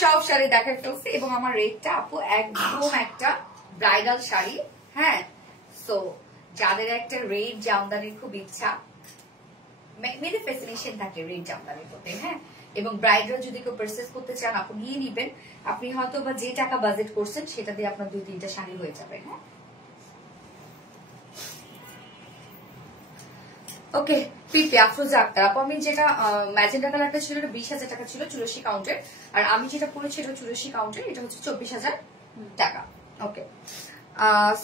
সব শাড়ি দেখাই ফেলছি এবং আমার রেটটা আপু একদম একটা ব্রাইডাল শাড়ি। হ্যাঁ, সো যাদের একটা রেড জামদানির খুব ইচ্ছা, মেয়েদের ফ্যাসিনেশন থাকে রেড জামদানির প্রতি, হ্যাঁ, এবং ব্রাইডাল যদি কেউ পারচেজ করতে চান আপু নিয়ে নিবেন। আপনি হয়তো বা যে টাকা বাজেট করছেন সেটা দিয়ে আপনার 2-3টা শাড়ি হয়ে যাবে। হ্যাঁ, ওকে, পিপি আফরোজা আক্তার আপু, আমি যেটা ম্যাজেন্ডা কালারটা ছিল 20,000 টাকা ছিল 84 কাউন্টের, আর আমি যেটা পরেছি এটা 84 কাউন্টের, এটা হচ্ছে 24,000 টাকা। ওকে,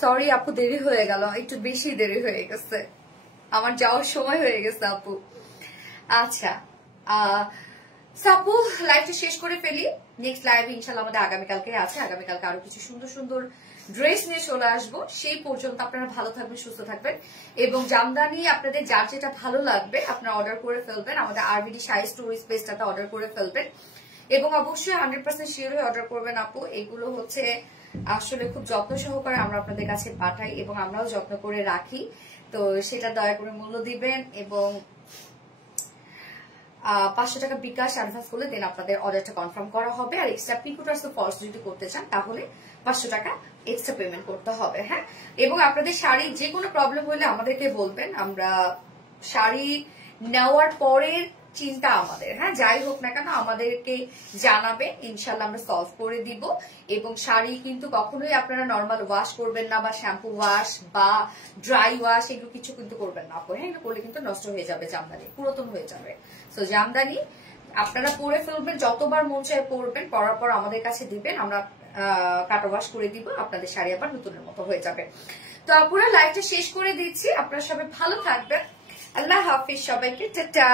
সরি আপু দেরি হয়ে গেল, একটু বেশি দেরি হয়ে গেছে, আমার যাওয়ার সময় হয়ে গেছে আপু। আচ্ছা, আপু লাইভটা শেষ করে ফেলি, নেক্সট লাইভ ইনশাল্লাহ আমাদের আগামীকালকে আছে, আগামীকালকে আরো কিছু সুন্দর সুন্দর ড্রেস নিয়ে চলে আসবো। সেই পর্যন্ত আপনারা ভালো থাকবেন, সুস্থ থাকবেন এবং জামদানি আপনাদের যার যেটা ভালো লাগবে আপনারা অর্ডার করে ফেলবেন, আমাদের আরবিডি শাড়ি স্টোরেজ পেজটাতে অর্ডার করে ফেলবেন এবং অবশ্যই 100% শিওর হয়ে অর্ডার করবেন আপু। এগুলো হচ্ছে আসলে খুব যত্ন সহকারে আমরা আপনাদের কাছে পাঠাই এবং আমরাও যত্ন করে রাখি, তো সেটা দয়া করে মূল্য দিবেন এবং 500 টাকা বিকাশ অ্যাডভান্স করলে দেন আপনাদের অর্ডারটা কনফার্ম করা হবে। আর এক্সট্রা পিকুটার্স ফলস যদি করতে চান তাহলে 500 টাকা এক্সট্রা পেমেন্ট করতে হবে। হ্যাঁ, এবং আপনাদের শাড়ি যে কোনো প্রবলেম হলে আমাদেরকে বলবেন, আমরা শাড়ি নেওয়ার পরের চিন্তা আমাদের, হ্যাঁ, যাই হোক না কেন আমাদেরকে জানাবেন, ইনশাল্লাহ আমরা সলভ করে দিব। এবং শাড়ি কিন্তু কখনোই আপনারা নর্মাল ওয়াশ করবেন না বা শ্যাম্পু ওয়াশ বা ড্রাই ওয়াশ এগুলো কিছু কিন্তু করবেন না আপু। হ্যাঁ, এগুলো করলে কিন্তু নষ্ট হয়ে যাবে, জামদানি পুরাতন হয়ে যাবে। তো জামদানি আপনারা পরে ফেলবেন, যতবার মন চায় পরবেন, পরার পর আমাদের কাছে দিবেন, আমরা কাটা ওয়াশ করে দিব, আপনাদের শাড়ি আবার নতুনের মতো হয়ে যাবে। তো আপুরা লাইভটা শেষ করে দিচ্ছি, আপনারা সবাই ভালো থাকবেন, আল্লাহ হাফিজ, সবাইকে টাটা।